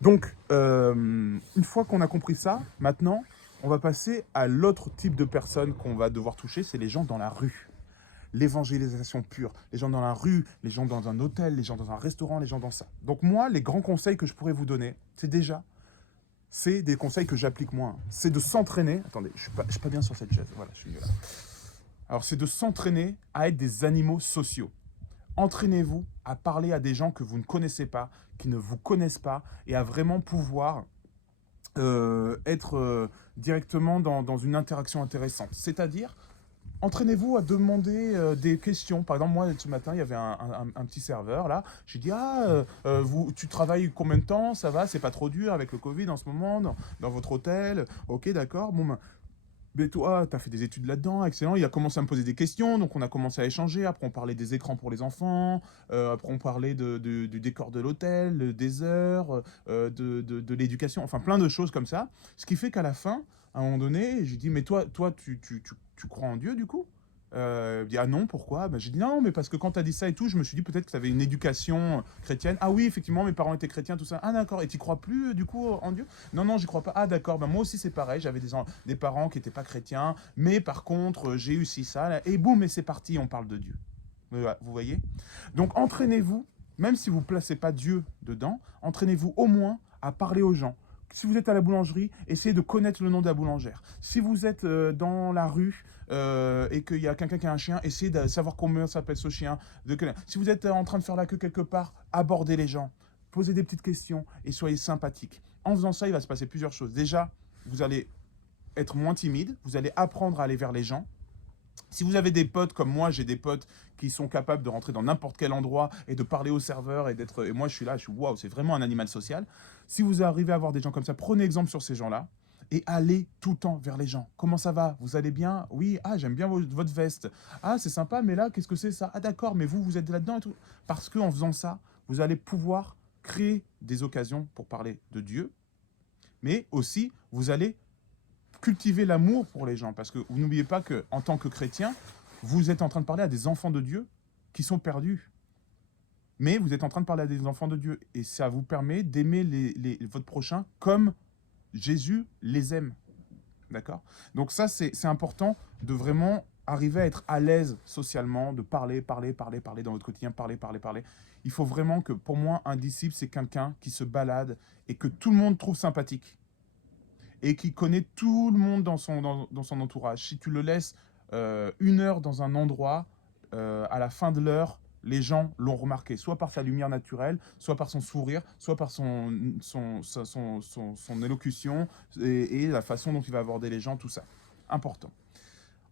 Donc, une fois qu'on a compris ça, maintenant, on va passer à l'autre type de personnes qu'on va devoir toucher, c'est les gens dans la rue. L'évangélisation pure. Les gens dans la rue, les gens dans un hôtel, les gens dans un restaurant, les gens dans ça. Donc moi, les grands conseils que je pourrais vous donner, c'est des conseils que j'applique moi. C'est de s'entraîner. Attendez, je suis pas bien sur cette chaise. Voilà, je suis là. Alors, c'est de s'entraîner à être des animaux sociaux. Entraînez-vous à parler à des gens que vous ne connaissez pas, qui ne vous connaissent pas, et à vraiment pouvoir être directement dans une interaction intéressante. C'est-à-dire, entraînez-vous à demander des questions. Par exemple, moi, ce matin, il y avait un petit serveur, là. J'ai dit, tu travailles combien de temps? Ça va? C'est pas trop dur avec le Covid en ce moment, dans votre hôtel? Ok, d'accord. Bon, ben, mais toi, tu as fait des études là-dedans, excellent. Il a commencé à me poser des questions, donc on a commencé à échanger. Après, on parlait des écrans pour les enfants. Après, on parlait du décor de l'hôtel, des heures, de l'éducation. Enfin, plein de choses comme ça. Ce qui fait qu'à la fin, à un moment donné, j'ai dit, mais toi tu crois en Dieu, du coup? Il dit, ah non, pourquoi? Ben, j'ai dit, non, mais parce que quand tu as dit ça et tout, je me suis dit peut-être que tu avais une éducation chrétienne. Ah oui, effectivement, mes parents étaient chrétiens, tout ça. Ah d'accord, et tu crois plus, du coup, en Dieu? Non, non, j'y crois pas. Ah d'accord, ben, moi aussi c'est pareil, j'avais des parents qui n'étaient pas chrétiens, mais par contre, j'ai eu ci, ça, là, et boum, et c'est parti, on parle de Dieu. Vous voyez? Donc entraînez-vous, même si vous ne placez pas Dieu dedans, entraînez-vous au moins à parler aux gens. Si vous êtes à la boulangerie, essayez de connaître le nom de la boulangère. Si vous êtes dans la rue et qu'il y a quelqu'un qui a un chien, essayez de savoir comment s'appelle ce chien. Si vous êtes en train de faire la queue quelque part, abordez les gens. Posez des petites questions et soyez sympathique. En faisant ça, il va se passer plusieurs choses. Déjà, vous allez être moins timide, vous allez apprendre à aller vers les gens. Si vous avez des potes comme moi, j'ai des potes qui sont capables de rentrer dans n'importe quel endroit et de parler au serveur et moi je suis là, je suis waouh, c'est vraiment un animal social. Si vous arrivez à avoir des gens comme ça, prenez exemple sur ces gens-là et allez tout le temps vers les gens. Comment ça va? Vous allez bien? Oui, ah, j'aime bien votre veste. Ah, c'est sympa, mais là, qu'est-ce que c'est ça? Ah, d'accord, mais vous êtes là-dedans et tout. Parce qu'en faisant ça, vous allez pouvoir créer des occasions pour parler de Dieu, mais aussi vous allez cultiver l'amour pour les gens. Parce que vous n'oubliez pas qu'en tant que chrétien, vous êtes en train de parler à des enfants de Dieu qui sont perdus. Mais vous êtes en train de parler à des enfants de Dieu. Et ça vous permet d'aimer votre prochain comme Jésus les aime. D'accord? Donc ça, c'est important de vraiment arriver à être à l'aise socialement, de parler dans votre quotidien, parler. Il faut vraiment que, pour moi, un disciple, c'est quelqu'un qui se balade et que tout le monde trouve sympathique et qui connaît tout le monde dans son entourage. Si tu le laisses 1 heure dans un endroit, à la fin de l'heure, les gens l'ont remarqué, soit par sa lumière naturelle, soit par son sourire, soit par son élocution et la façon dont il va aborder les gens, tout ça. Important.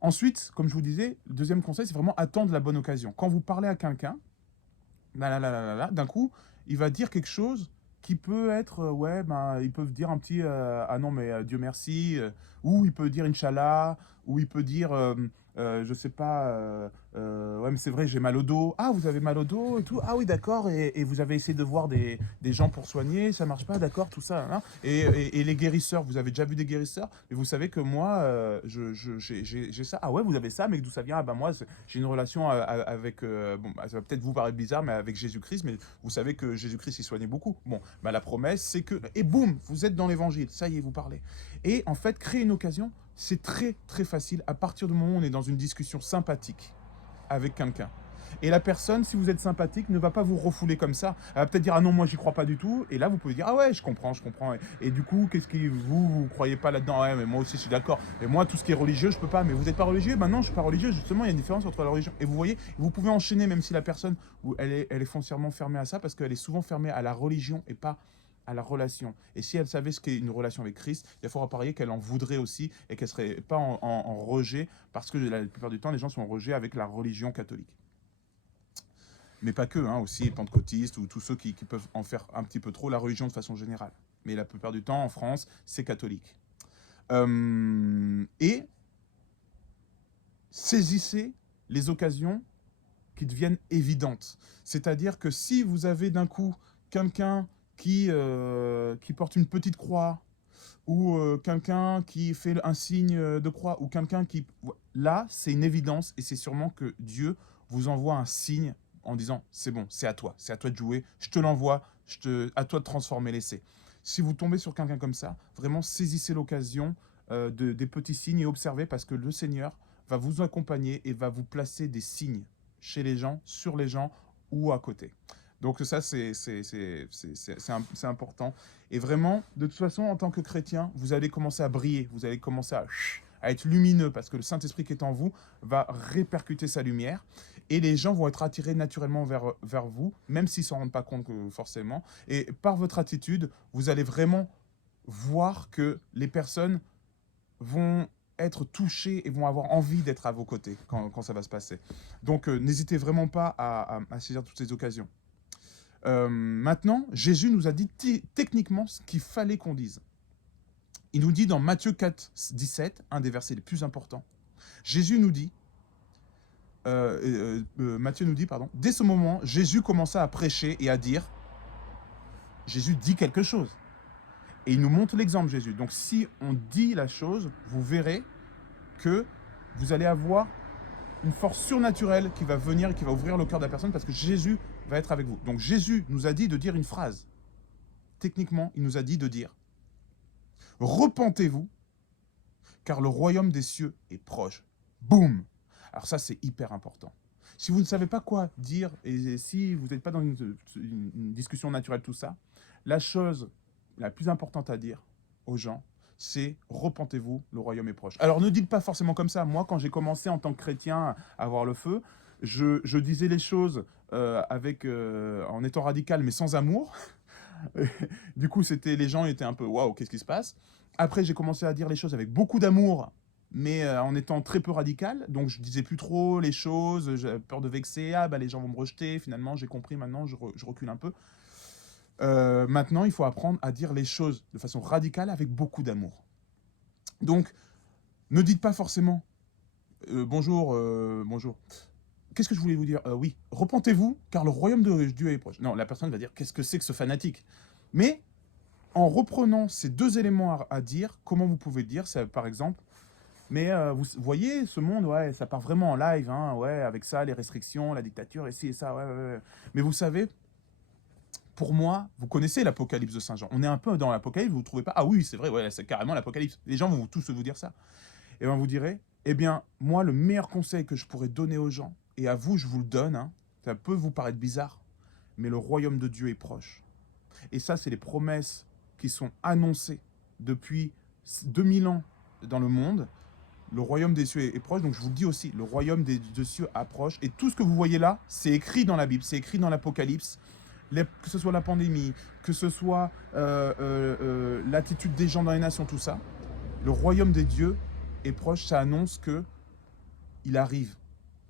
Ensuite, comme je vous disais, le deuxième conseil, c'est vraiment attendre la bonne occasion. Quand vous parlez à quelqu'un, d'un coup, il va dire quelque chose qui peut être, ouais, ben, ils peuvent dire un petit, ah non, mais Dieu merci, ou il peut dire Inch'Allah, ou il peut dire, je sais pas, ouais, mais c'est vrai, j'ai mal au dos. Ah, vous avez mal au dos et tout. Ah oui, d'accord, et vous avez essayé de voir des gens pour soigner, ça marche pas, d'accord, tout ça. Hein. Et les guérisseurs, vous avez déjà vu des guérisseurs, et vous savez que moi, j'ai ça. Ah ouais, vous avez ça, mais d'où ça vient? Ah ben moi, j'ai une relation avec, bon, bah, ça va peut-être vous paraître bizarre, mais avec Jésus-Christ, mais vous savez que Jésus-Christ, il soignait beaucoup. Bon, bah, la promesse, c'est que, et boum, vous êtes dans l'évangile, ça y est, vous parlez. Et en fait, créer une occasion, c'est très, très facile à partir du moment où on est dans une discussion sympathique avec quelqu'un. Et la personne, si vous êtes sympathique, ne va pas vous refouler comme ça. Elle va peut-être dire, ah non, moi, j'y crois pas du tout. Et là, vous pouvez dire, ah ouais, je comprends. Et du coup, qu'est-ce que vous croyez pas là-dedans? Ouais, mais moi aussi, je suis d'accord. Et moi, tout ce qui est religieux, je peux pas. Mais vous n'êtes pas religieux? Ben non, je suis pas religieux. Justement, il y a une différence entre la religion. Et vous voyez, vous pouvez enchaîner, même si la personne, elle est foncièrement fermée à ça, parce qu'elle est souvent fermée à la religion et pas à la relation. Et si elle savait ce qu'est une relation avec Christ, il y a fort à parier qu'elle en voudrait aussi et qu'elle serait pas en rejet, parce que la plupart du temps, les gens sont en rejet avec la religion catholique. Mais pas que, hein, aussi les pentecôtistes ou tous ceux qui peuvent en faire un petit peu trop, la religion de façon générale. Mais la plupart du temps, en France, c'est catholique. Et saisissez les occasions qui deviennent évidentes. C'est-à-dire que si vous avez d'un coup quelqu'un qui porte une petite croix, ou quelqu'un qui fait un signe de croix, ou quelqu'un qui... Là, c'est une évidence, et c'est sûrement que Dieu vous envoie un signe en disant, c'est bon, c'est à toi de jouer, je te l'envoie, à toi de transformer l'essai. Si vous tombez sur quelqu'un comme ça, vraiment saisissez l'occasion des petits signes et observez, parce que le Seigneur va vous accompagner et va vous placer des signes chez les gens, sur les gens ou à côté. Donc ça, c'est important. Et vraiment, de toute façon, en tant que chrétien, vous allez commencer à briller, vous allez commencer à être lumineux, parce que le Saint-Esprit qui est en vous va répercuter sa lumière, et les gens vont être attirés naturellement vers vous, même s'ils ne s'en rendent pas compte forcément. Et par votre attitude, vous allez vraiment voir que les personnes vont être touchées et vont avoir envie d'être à vos côtés quand ça va se passer. Donc n'hésitez vraiment pas à saisir toutes ces occasions. Maintenant, Jésus nous a dit techniquement ce qu'il fallait qu'on dise. Il nous dit dans Matthieu 4, 17, un des versets les plus importants, Jésus nous dit, Matthieu nous dit, pardon, dès ce moment, Jésus commença à prêcher et à dire, Jésus dit quelque chose. Et il nous montre l'exemple, Jésus. Donc si on dit la chose, vous verrez que vous allez avoir une force surnaturelle qui va venir et qui va ouvrir le cœur de la personne, parce que Jésus va être avec vous. Donc Jésus nous a dit de dire une phrase. Techniquement, il nous a dit de dire « Repentez-vous, car le royaume des cieux est proche. » Boum! Alors ça, c'est hyper important. Si vous ne savez pas quoi dire, et si vous n'êtes pas dans une discussion naturelle, tout ça, la chose la plus importante à dire, aux gens, c'est repentez-vous, le royaume est proche. Alors ne dites pas forcément comme ça. Moi, quand j'ai commencé en tant que chrétien à avoir le feu, je disais les choses en étant radical, mais sans amour. Du coup, les gens étaient un peu waouh, qu'est-ce qui se passe? Après, j'ai commencé à dire les choses avec beaucoup d'amour, mais en étant très peu radical. Donc, je disais plus trop les choses, j'avais peur de vexer. Ah, bah, les gens vont me rejeter. Finalement, j'ai compris. Maintenant, je recule un peu. Maintenant, il faut apprendre à dire les choses de façon radicale avec beaucoup d'amour. Donc, ne dites pas forcément bonjour, bonjour. Qu'est-ce que je voulais vous dire? Oui, repentez-vous, car le royaume de Dieu est proche. Non, la personne va dire qu'est-ce que c'est que ce fanatique? Mais en reprenant ces deux éléments à dire, comment vous pouvez le dire? C'est par exemple, mais vous voyez, ce monde, ouais, ça part vraiment en live, hein, ouais, avec ça, les restrictions, la dictature, et ci et ça, ouais, ouais, ouais. Mais vous savez, pour moi, vous connaissez l'Apocalypse de Saint Jean. On est un peu dans l'Apocalypse, vous ne trouvez pas? Ah oui, c'est vrai, ouais, c'est carrément l'Apocalypse. Les gens vont tous vous dire ça. Et bien vous direz, eh bien, moi, le meilleur conseil que je pourrais donner aux gens, et à vous, je vous le donne, hein, ça peut vous paraître bizarre, mais le royaume de Dieu est proche. Et ça, c'est les promesses qui sont annoncées depuis 2000 ans dans le monde. Le royaume des cieux est proche, donc je vous le dis aussi, le royaume des cieux approche. Et tout ce que vous voyez là, c'est écrit dans la Bible, c'est écrit dans l'Apocalypse. Que ce soit la pandémie, que ce soit l'attitude des gens dans les nations, tout ça, le royaume des dieux est proche, ça annonce que il arrive,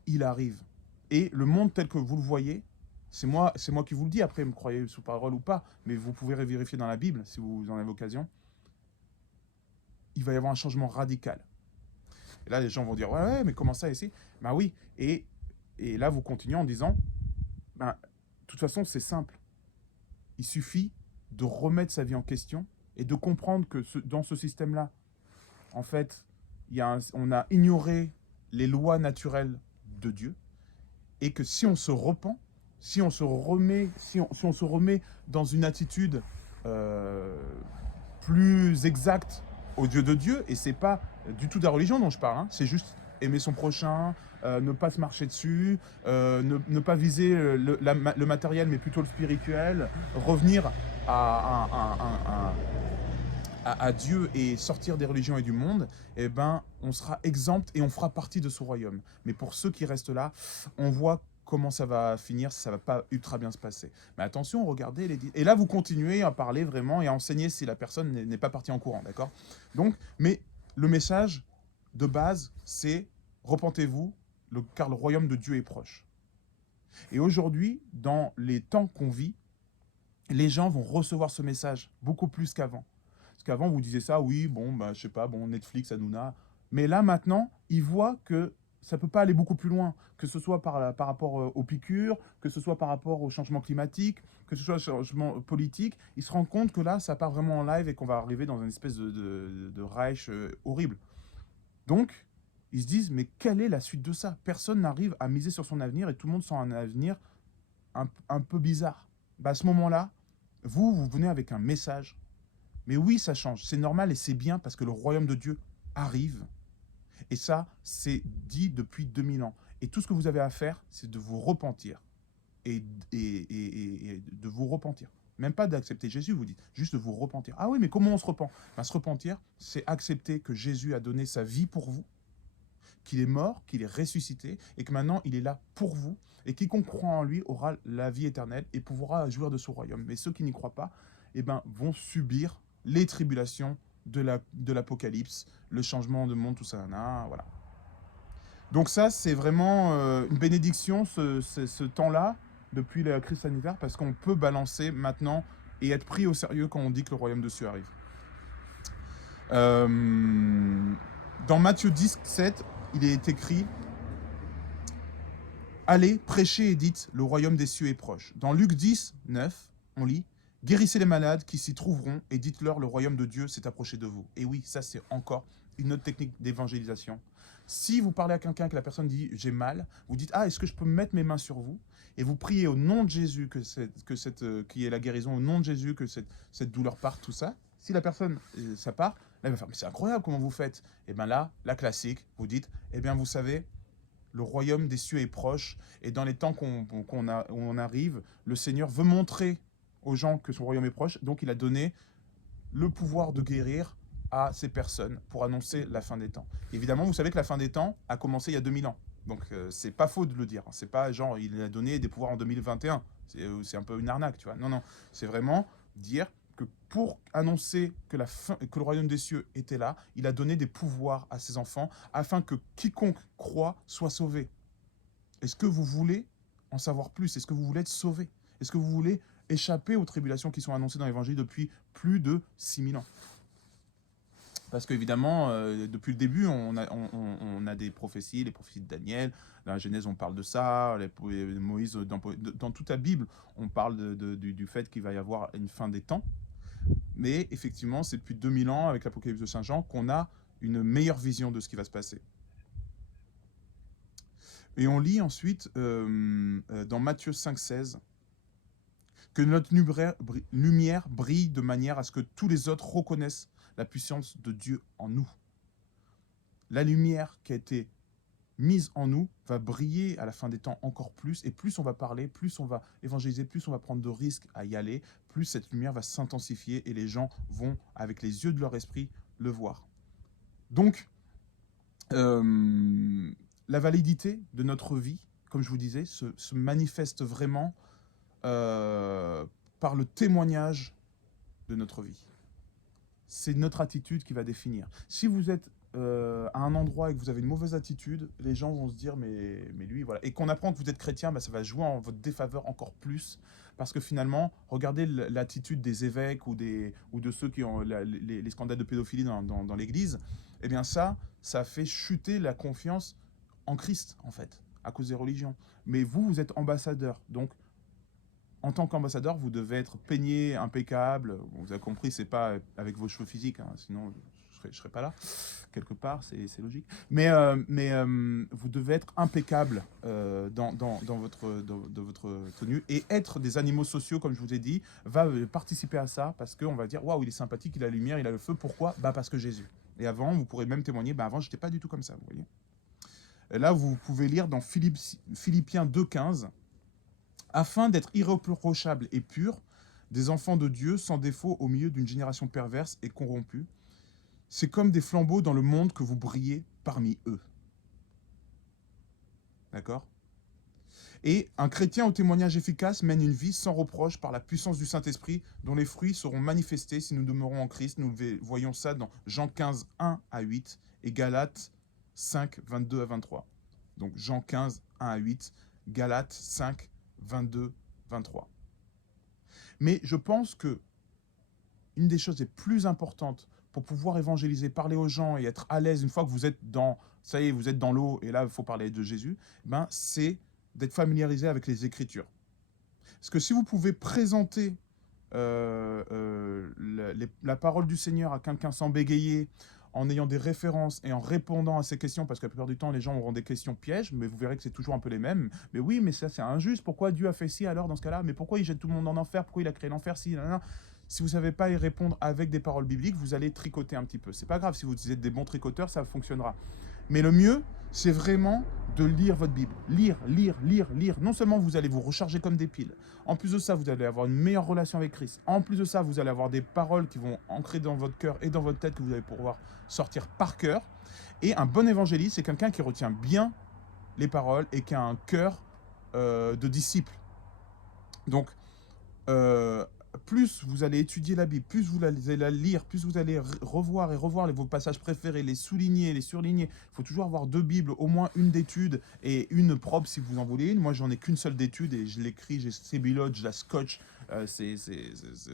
il arrive. Et le monde tel que vous le voyez, c'est moi qui vous le dis, après me croyez sous parole ou pas, mais vous pouvez vérifier dans la Bible si vous en avez l'occasion, il va y avoir un changement radical. Et là, les gens vont dire, ouais, ouais, mais comment ça ici? Ben oui, et là, vous continuez en disant, ben, de toute façon, c'est simple. Il suffit de remettre sa vie en question et de comprendre que dans ce système-là, en fait, on a ignoré les lois naturelles de Dieu et que si on se repent, si on se remet dans une attitude plus exacte au Dieu de Dieu, et c'est pas du tout de la religion dont je parle, hein, c'est juste aimer son prochain, ne pas se marcher dessus, ne pas viser le matériel mais plutôt le spirituel, revenir à Dieu et sortir des religions et du monde, eh ben, on sera exempt et on fera partie de ce royaume. Mais pour ceux qui restent là, on voit comment ça va finir, ça va pas ultra bien se passer. Mais attention, regardez les... Et là, vous continuez à parler vraiment et à enseigner si la personne n'est pas partie en courant, d'accord? Donc, mais le message de base, c'est repentez-vous, car le royaume de Dieu est proche. Et aujourd'hui, dans les temps qu'on vit, les gens vont recevoir ce message beaucoup plus qu'avant. Parce qu'avant, vous disiez ça, oui, bon, bah, je sais pas, bon, Netflix, Hanouna. Mais là, maintenant, ils voient que ça peut pas aller beaucoup plus loin, que ce soit par rapport aux piqûres, que ce soit par rapport au changement climatique, que ce soit au changement politique. Ils se rendent compte que là, ça part vraiment en live et qu'on va arriver dans une espèce de Reich horrible. Donc, ils se disent, mais quelle est la suite de ça? Personne n'arrive à miser sur son avenir et tout le monde sent un avenir un peu bizarre. Bah, à ce moment-là, vous venez avec un message. Mais oui, ça change. C'est normal et c'est bien parce que le royaume de Dieu arrive. Et ça, c'est dit depuis 2000 ans. Et tout ce que vous avez à faire, c'est de vous repentir. Et de vous repentir. Même pas d'accepter Jésus, vous dites. Juste de vous repentir. Ah oui, mais comment on se repent? Ben, se repentir, c'est accepter que Jésus a donné sa vie pour vous, qu'il est mort, qu'il est ressuscité, et que maintenant il est là pour vous, et quiconque croit en lui aura la vie éternelle et pourra jouir de son royaume. Mais ceux qui n'y croient pas, eh ben, vont subir les tribulations de l'Apocalypse, le changement de monde, tout ça, voilà. Donc ça, c'est vraiment une bénédiction, ce temps-là, depuis la crise sanitaire, parce qu'on peut balancer maintenant et être pris au sérieux quand on dit que le royaume de Dieu arrive. Dans Matthieu 10, 7, il est écrit « Allez, prêchez et dites, le royaume des cieux est proche. » Dans Luc 10, 9, on lit « Guérissez les malades qui s'y trouveront et dites-leur, le royaume de Dieu s'est approché de vous. » Et oui, ça c'est encore une autre technique d'évangélisation. Si vous parlez à quelqu'un que la personne dit « j'ai mal », vous dites « Ah, est-ce que je peux mettre mes mains sur vous ?» Et vous priez au nom de Jésus qu'il y ait la guérison, au nom de Jésus que cette douleur parte, tout ça. Si la personne, ça part, là, elle va faire « Mais c'est incroyable comment vous faites !» Et bien là, la classique, vous dites « Eh bien, vous savez, le royaume des cieux est proche, et dans les temps où on arrive, le Seigneur veut montrer aux gens que son royaume est proche, donc il a donné le pouvoir de guérir à ces personnes pour annoncer la fin des temps. Évidemment, vous savez que la fin des temps a commencé il y a 2000 ans. Donc, c'est pas faux de le dire. C'est pas genre, il a donné des pouvoirs en 2021. C'est un peu une arnaque, tu vois. Non, non. C'est vraiment dire que pour annoncer que, que le royaume des cieux était là, il a donné des pouvoirs à ses enfants afin que quiconque croit soit sauvé. Est-ce que vous voulez en savoir plus? Est-ce que vous voulez être sauvé? Est-ce que vous voulez échapper aux tribulations qui sont annoncées dans l'Évangile depuis plus de 6000 ans? Parce qu'évidemment, depuis le début, on a des prophéties, les prophéties de Daniel. Dans la Genèse, on parle de ça. Moïse, dans toute la Bible, on parle du fait qu'il va y avoir une fin des temps. Mais effectivement, c'est depuis 2000 ans, avec l'Apocalypse de Saint Jean, qu'on a une meilleure vision de ce qui va se passer. Et on lit ensuite dans Matthieu 5,16 que notre lumière brille de manière à ce que tous les autres reconnaissent la puissance de Dieu en nous. La lumière qui a été mise en nous va briller à la fin des temps encore plus, et plus on va parler, plus on va évangéliser, plus on va prendre de risques à y aller, plus cette lumière va s'intensifier et les gens vont, avec les yeux de leur esprit, le voir. Donc, la validité de notre vie, comme je vous disais, se manifeste vraiment par le témoignage de notre vie. C'est notre attitude qui va définir. Si vous êtes à un endroit et que vous avez une mauvaise attitude, les gens vont se dire mais lui, voilà. Et qu'on apprend que vous êtes chrétien, bah, ça va jouer en votre défaveur encore plus. Parce que finalement, regardez l'attitude des évêques ou de ceux qui ont les scandales de pédophilie dans l'Église. Eh bien ça fait chuter la confiance en Christ, en fait, à cause des religions. Mais vous êtes ambassadeur. Donc, en tant qu'ambassadeur, vous devez être peigné, impeccable. Bon, vous avez compris, c'est pas avec vos cheveux physiques, hein, sinon je serais pas là. Quelque part, c'est logique. Mais vous devez être impeccable dans votre tenue. Et être des animaux sociaux, comme je vous ai dit, va participer à ça parce qu'on va dire waouh, il est sympathique, il a la lumière, il a le feu. Pourquoi? Bah, parce que Jésus. Et avant, vous pourrez même témoigner, bah, avant, j'étais pas du tout comme ça, vous voyez. Et là, vous pouvez lire dans Philippiens 2,15. Afin d'être irréprochables et purs, des enfants de Dieu sans défaut au milieu d'une génération perverse et corrompue. C'est comme des flambeaux dans le monde que vous brillez parmi eux. D'accord? Et un chrétien au témoignage efficace mène une vie sans reproche par la puissance du Saint-Esprit, dont les fruits seront manifestés si nous demeurons en Christ. Nous voyons ça dans Jean 15, 1 à 8 et Galates 5, 22 à 23. Donc Jean 15, 1 à 8, Galates 5, 22, 23. Mais je pense que une des choses les plus importantes pour pouvoir évangéliser, parler aux gens et être à l'aise une fois que vous êtes dans, ça y est, vous êtes dans l'eau et là, il faut parler de Jésus, ben, c'est d'être familiarisé avec les Écritures. Parce que si vous pouvez présenter la parole du Seigneur à quelqu'un sans bégayer, en ayant des références et en répondant à ces questions, parce que la plupart du temps, les gens auront des questions pièges, mais vous verrez que c'est toujours un peu les mêmes. Mais oui, mais ça, c'est injuste. Pourquoi Dieu a fait ci alors dans ce cas-là? Mais pourquoi il jette tout le monde en enfer? Pourquoi il a créé l'enfer? Si vous ne savez pas y répondre avec des paroles bibliques, vous allez tricoter un petit peu. C'est pas grave, si vous êtes des bons tricoteurs, ça fonctionnera. Mais le mieux, c'est vraiment de lire votre Bible. Lire, lire, lire, lire. Non seulement vous allez vous recharger comme des piles, en plus de ça, vous allez avoir une meilleure relation avec Christ. En plus de ça, vous allez avoir des paroles qui vont ancrer dans votre cœur et dans votre tête que vous allez pouvoir sortir par cœur. Et un bon évangéliste, c'est quelqu'un qui retient bien les paroles et qui a un cœur de disciple. Donc, plus vous allez étudier la Bible, plus vous allez la lire, plus vous allez revoir et revoir vos passages préférés, les souligner, les surligner. Il faut toujours avoir 2 Bibles, au moins une d'étude et une propre si vous en voulez une. Moi, j'en ai qu'une seule d'étude et je l'écris, j'ai Sébilote, je la scotch. C'est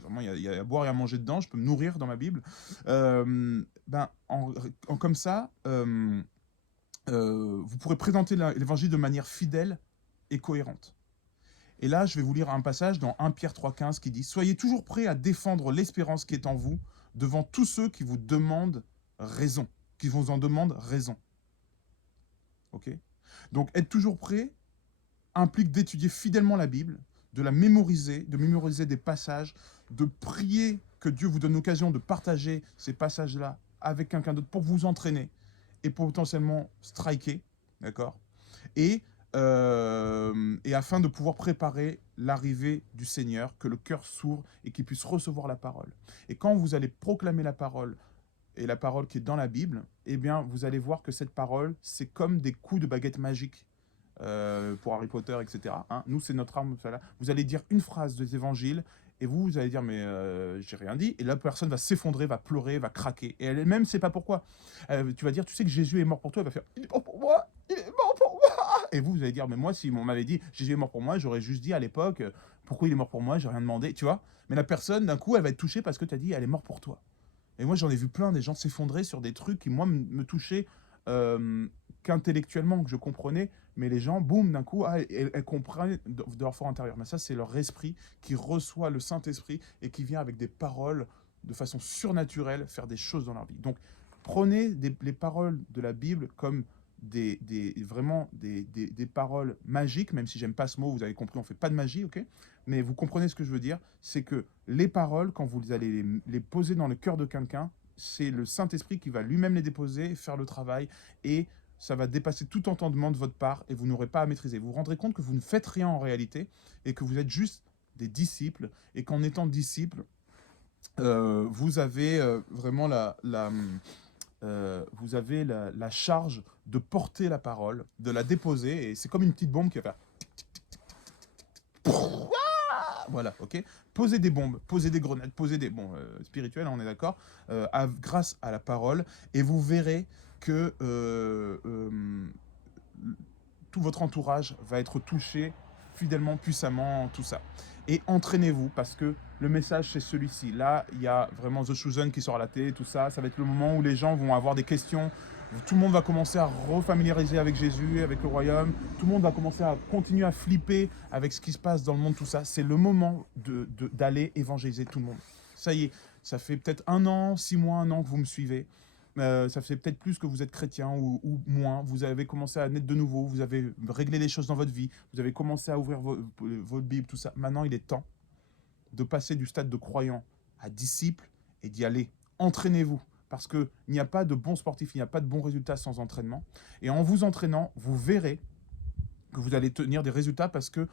vraiment, il y a à boire et à manger dedans. Je peux me nourrir dans ma Bible. Comme ça, vous pourrez présenter l'évangile de manière fidèle et cohérente. Et là, je vais vous lire un passage dans 1 Pierre 3,15 qui dit « Soyez toujours prêts à défendre l'espérance qui est en vous devant tous ceux qui vous demandent raison, qui vous en demandent raison. » Ok ? Donc, être toujours prêt implique d'étudier fidèlement la Bible, de la mémoriser, de mémoriser des passages, de prier que Dieu vous donne l'occasion de partager ces passages-là avec quelqu'un d'autre pour vous entraîner et potentiellement striker, d'accord ? Et et afin de pouvoir préparer l'arrivée du Seigneur, que le cœur s'ouvre et qu'il puisse recevoir la parole. Et quand vous allez proclamer la parole, et la parole qui est dans la Bible, eh bien, vous allez voir que cette parole, c'est comme des coups de baguette magique pour Harry Potter, etc. Hein. Nous, c'est notre arme. Voilà. Vous allez dire une phrase des évangiles, et vous allez dire, mais j'ai rien dit. Et la personne va s'effondrer, va pleurer, va craquer. Et elle-même ne sait pas pourquoi. Tu vas dire, tu sais que Jésus est mort pour toi. Elle va faire, il est mort pour moi, il est mort pour moi. Et vous allez dire, mais moi, si on m'avait dit, Jésus est mort pour moi, j'aurais juste dit à l'époque, pourquoi il est mort pour moi, j'ai rien demandé, tu vois. Mais la personne, d'un coup, elle va être touchée parce que tu as dit, elle est morte pour toi. Et moi, j'en ai vu plein des gens s'effondrer sur des trucs qui, moi, me touchaient qu'intellectuellement, que je comprenais. Mais les gens, boum, d'un coup, elles comprennent de leur fort intérieur. Mais ça, c'est leur esprit qui reçoit le Saint-Esprit et qui vient avec des paroles de façon surnaturelle faire des choses dans leur vie. Donc, prenez les paroles de la Bible comme vraiment des paroles magiques, même si j'aime pas ce mot, vous avez compris, on fait pas de magie, ok? Mais vous comprenez ce que je veux dire, c'est que les paroles, quand vous allez les poser dans le cœur de quelqu'un, c'est le Saint-Esprit qui va lui-même les déposer, faire le travail, et ça va dépasser tout entendement de votre part, et vous n'aurez pas à maîtriser. Vous vous rendrez compte que vous ne faites rien en réalité, et que vous êtes juste des disciples, et qu'en étant disciples, vous avez vraiment vous avez la charge de porter la parole, de la déposer, et c'est comme une petite bombe qui va faire... Voilà, ok. Posez des bombes, posez des grenades, posez des... Bon, spirituels, on est d'accord, grâce à la parole, et vous verrez que tout votre entourage va être touché fidèlement, puissamment, tout ça. Et entraînez-vous, parce que le message, c'est celui-ci. Là, il y a vraiment The Chosen qui sort à la télé, tout ça. Ça va être le moment où les gens vont avoir des questions. Tout le monde va commencer à refamiliariser avec Jésus, avec le royaume. Tout le monde va commencer à continuer à flipper avec ce qui se passe dans le monde, tout ça. C'est le moment d'aller évangéliser tout le monde. Ça y est, ça fait peut-être 1 an, 6 mois, 1 an que vous me suivez. Ça fait peut-être plus que vous êtes chrétien ou moins. Vous avez commencé à naître de nouveau, vous avez réglé les choses dans votre vie, vous avez commencé à ouvrir votre Bible, tout ça. Maintenant, il est temps de passer du stade de croyant à disciple et d'y aller. Entraînez-vous, parce qu'il n'y a pas de bon sportif, il n'y a pas de bons résultats sans entraînement. Et en vous entraînant, vous verrez que vous allez tenir des résultats, parce que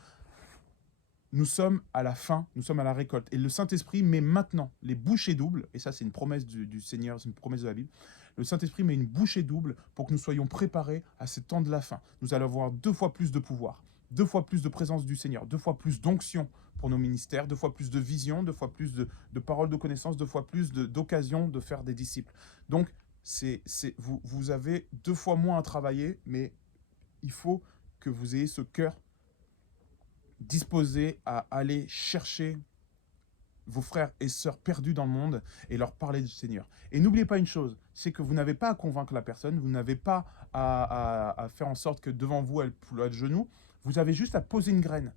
nous sommes à la fin, nous sommes à la récolte. Et le Saint-Esprit met maintenant les bouchées doubles, et ça c'est une promesse du Seigneur, c'est une promesse de la Bible. Le Saint-Esprit met une bouchée double pour que nous soyons préparés à ces temps de la fin. Nous allons avoir 2 fois plus de pouvoir, 2 fois plus de présence du Seigneur, 2 fois plus d'onction pour nos ministères, 2 fois plus de vision, 2 fois plus de paroles de connaissance, 2 fois plus d'occasions de faire des disciples. Donc, vous avez 2 fois moins à travailler, mais il faut que vous ayez ce cœur disposés à aller chercher vos frères et sœurs perdus dans le monde et leur parler du Seigneur. Et n'oubliez pas une chose, c'est que vous n'avez pas à convaincre la personne, vous n'avez pas à faire en sorte que devant vous, elle ploie de genoux, vous avez juste à poser une graine,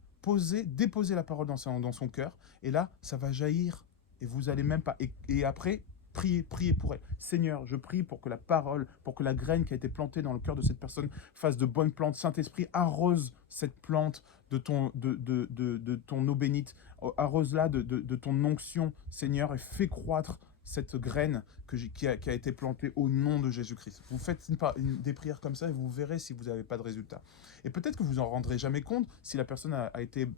déposer la parole dans son cœur, et là, ça va jaillir, et vous allez même pas... Et après, priez pour elle. Seigneur, je prie pour que la parole, pour que la graine qui a été plantée dans le cœur de cette personne fasse de bonnes plantes. Saint-Esprit, arrose cette plante de ton eau bénite, arrose-la de ton onction, Seigneur, et fais croître cette graine qui a été plantée au nom de Jésus-Christ. Vous faites des prières comme ça et vous verrez si vous n'avez pas de résultat. Et peut-être que vous n'en rendrez jamais compte si la personne a été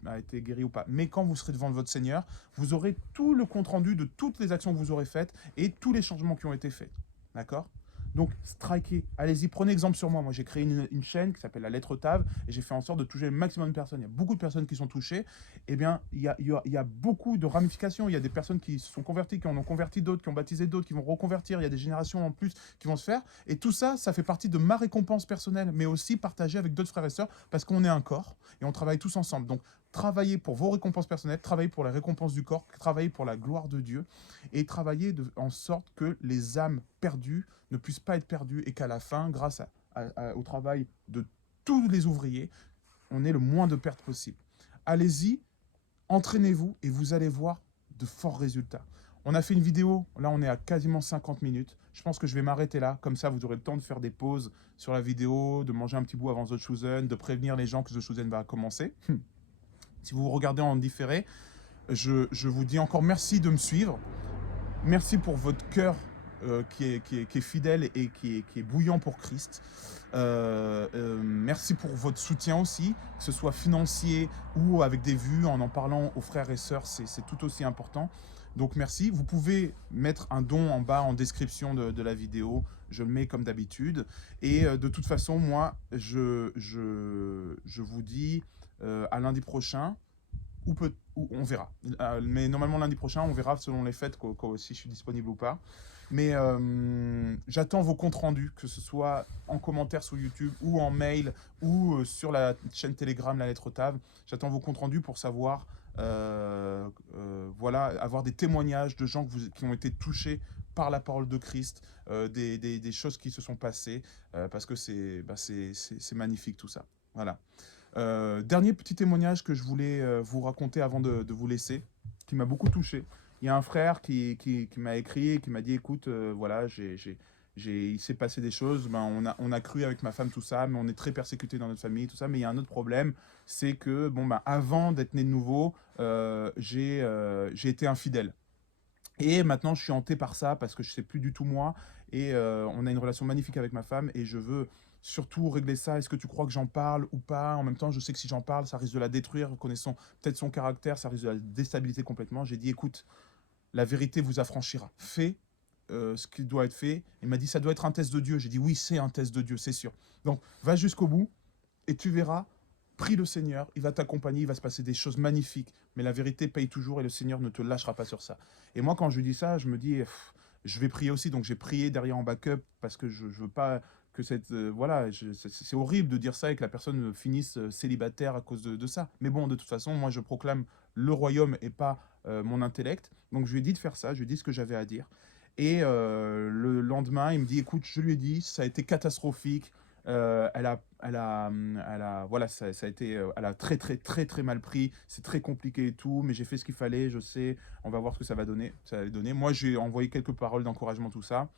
guérie ou pas. Mais quand vous serez devant votre Seigneur, vous aurez tout le compte-rendu de toutes les actions que vous aurez faites et tous les changements qui ont été faits. D'accord ? Donc, strikez, allez-y, prenez exemple sur moi. Moi, j'ai créé une chaîne qui s'appelle La Lettre Tave et j'ai fait en sorte de toucher le maximum de personnes. Il y a beaucoup de personnes qui sont touchées. Eh bien, il y a beaucoup de ramifications. Il y a des personnes qui se sont converties, qui en ont converti d'autres, qui ont baptisé d'autres, qui vont reconvertir. Il y a des générations en plus qui vont se faire. Et tout ça, ça fait partie de ma récompense personnelle, mais aussi partagée avec d'autres frères et sœurs parce qu'on est un corps et on travaille tous ensemble. Donc, travaillez pour vos récompenses personnelles, travaillez pour les récompenses du corps, travaillez pour la gloire de Dieu et travaillez en sorte que les âmes perdues ne puissent pas être perdues et qu'à la fin, grâce au travail de tous les ouvriers, on ait le moins de pertes possible. Allez-y, entraînez-vous et vous allez voir de forts résultats. On a fait une vidéo, là on est à quasiment 50 minutes. Je pense que je vais m'arrêter là, comme ça vous aurez le temps de faire des pauses sur la vidéo, de manger un petit bout avant The Chosen, de prévenir les gens que The Chosen va commencer. Si vous regardez en différé, je vous dis encore merci de me suivre. Merci pour votre cœur qui est fidèle et qui est bouillant pour Christ. Merci pour votre soutien aussi, que ce soit financier ou avec des vues, en parlant aux frères et sœurs, c'est tout aussi important. Donc merci. Vous pouvez mettre un don en bas en description de la vidéo. Je le mets comme d'habitude. Et de toute façon, moi, je vous dis à lundi prochain. Ou on verra. Mais normalement, lundi prochain, on verra selon les fêtes si je suis disponible ou pas. Mais j'attends vos comptes rendus, que ce soit en commentaire sur YouTube ou en mail ou sur la chaîne Telegram, la lettre Tav. J'attends vos comptes rendus pour savoir, voilà, avoir des témoignages de gens qui ont été touchés par la parole de Christ, des choses qui se sont passées, parce que c'est magnifique tout ça. Voilà. Dernier petit témoignage que je voulais vous raconter avant de vous laisser, qui m'a beaucoup touché. Il y a un frère qui m'a écrit et qui m'a dit, écoute, voilà, il s'est passé des choses, ben, on a cru avec ma femme tout ça, mais on est très persécuté dans notre famille, tout ça, mais il y a un autre problème, c'est que, bon, ben, avant d'être né de nouveau, j'ai été infidèle. Et maintenant, je suis hanté par ça parce que je ne sais plus du tout moi. Et on a une relation magnifique avec ma femme et je veux surtout régler ça. Est-ce que tu crois que j'en parle ou pas? En même temps, je sais que si j'en parle, ça risque de la détruire. Connaissant peut-être son caractère, ça risque de la déstabiliser complètement. J'ai dit, écoute, la vérité vous affranchira. Fais ce qui doit être fait. Il m'a dit, ça doit être un test de Dieu. J'ai dit, oui, c'est un test de Dieu, c'est sûr. Donc, va jusqu'au bout et tu verras. Prie le Seigneur, il va t'accompagner, il va se passer des choses magnifiques. Mais la vérité paye toujours et le Seigneur ne te lâchera pas sur ça. Et moi, quand je lui dis ça, je me dis, je vais prier aussi. Donc j'ai prié derrière en backup parce que je veux pas que cette... voilà, c'est horrible de dire ça et que la personne finisse célibataire à cause de ça. Mais bon, de toute façon, moi, je proclame le royaume et pas mon intellect. Donc je lui ai dit de faire ça, je lui ai dit ce que j'avais à dire. Et le lendemain, il me dit, écoute, je lui ai dit, ça a été catastrophique. Voilà, ça a été, elle a très, très, très, très mal pris. C'est très compliqué et tout, mais j'ai fait ce qu'il fallait, je sais. On va voir ce que ça va donner. Ça va donner. Moi, j'ai envoyé quelques paroles d'encouragement, tout ça.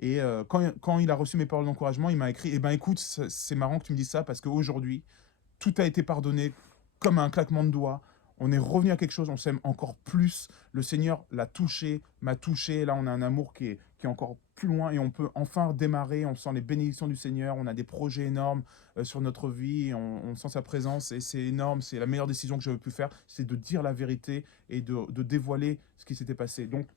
Et quand il a reçu mes paroles d'encouragement, il m'a écrit, eh ben écoute, c'est marrant que tu me dises ça parce qu'aujourd'hui, tout a été pardonné comme un claquement de doigts. On est revenu à quelque chose, on s'aime encore plus. Le Seigneur l'a touché, m'a touché. Là, on a un amour qui est encore plus loin et on peut enfin démarrer. On sent les bénédictions du Seigneur. On a des projets énormes sur notre vie. On sent sa présence et c'est énorme. C'est la meilleure décision que j'avais pu faire. C'est de dire la vérité et de dévoiler ce qui s'était passé. Donc,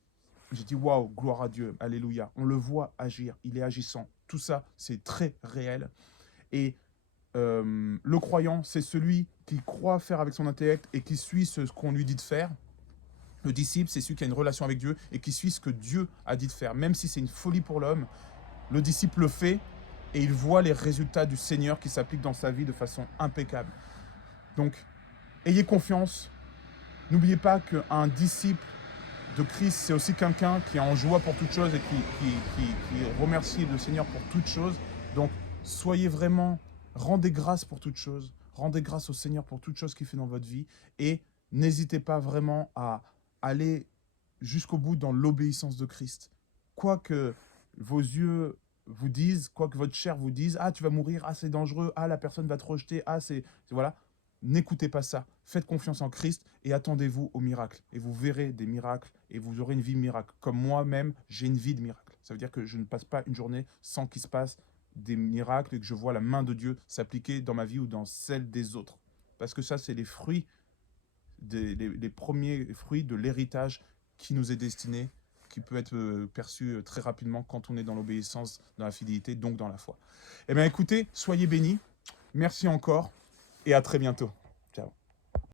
j'ai dit waouh, gloire à Dieu, alléluia. On le voit agir, il est agissant. Tout ça, c'est très réel. Et le croyant, c'est celui qui croit faire avec son intellect et qui suit ce qu'on lui dit de faire. Le disciple, c'est celui qui a une relation avec Dieu et qui suit ce que Dieu a dit de faire. Même si c'est une folie pour l'homme, le disciple le fait et il voit les résultats du Seigneur qui s'appliquent dans sa vie de façon impeccable. Donc, ayez confiance. N'oubliez pas qu'un disciple de Christ, c'est aussi quelqu'un qui est en joie pour toutes choses et qui remercie le Seigneur pour toutes choses. Donc, soyez vraiment, rendez grâce pour toutes choses, rendez grâce au Seigneur pour toutes choses qu'il fait dans votre vie et n'hésitez pas vraiment à aller jusqu'au bout dans l'obéissance de Christ. Quoi que vos yeux vous disent, quoi que votre chair vous dise, ah tu vas mourir, ah c'est dangereux, ah la personne va te rejeter, ah voilà. N'écoutez pas ça. Faites confiance en Christ et attendez-vous au miracle. Et vous verrez des miracles et vous aurez une vie miracle. Comme moi-même, j'ai une vie de miracle. Ça veut dire que je ne passe pas une journée sans qu'il se passe des miracles et que je vois la main de Dieu s'appliquer dans ma vie ou dans celle des autres. Parce que ça, c'est les fruits, les premiers fruits de l'héritage qui nous est destiné, qui peut être perçu très rapidement quand on est dans l'obéissance, dans la fidélité, donc dans la foi. Eh bien écoutez, soyez bénis. Merci encore et à très bientôt.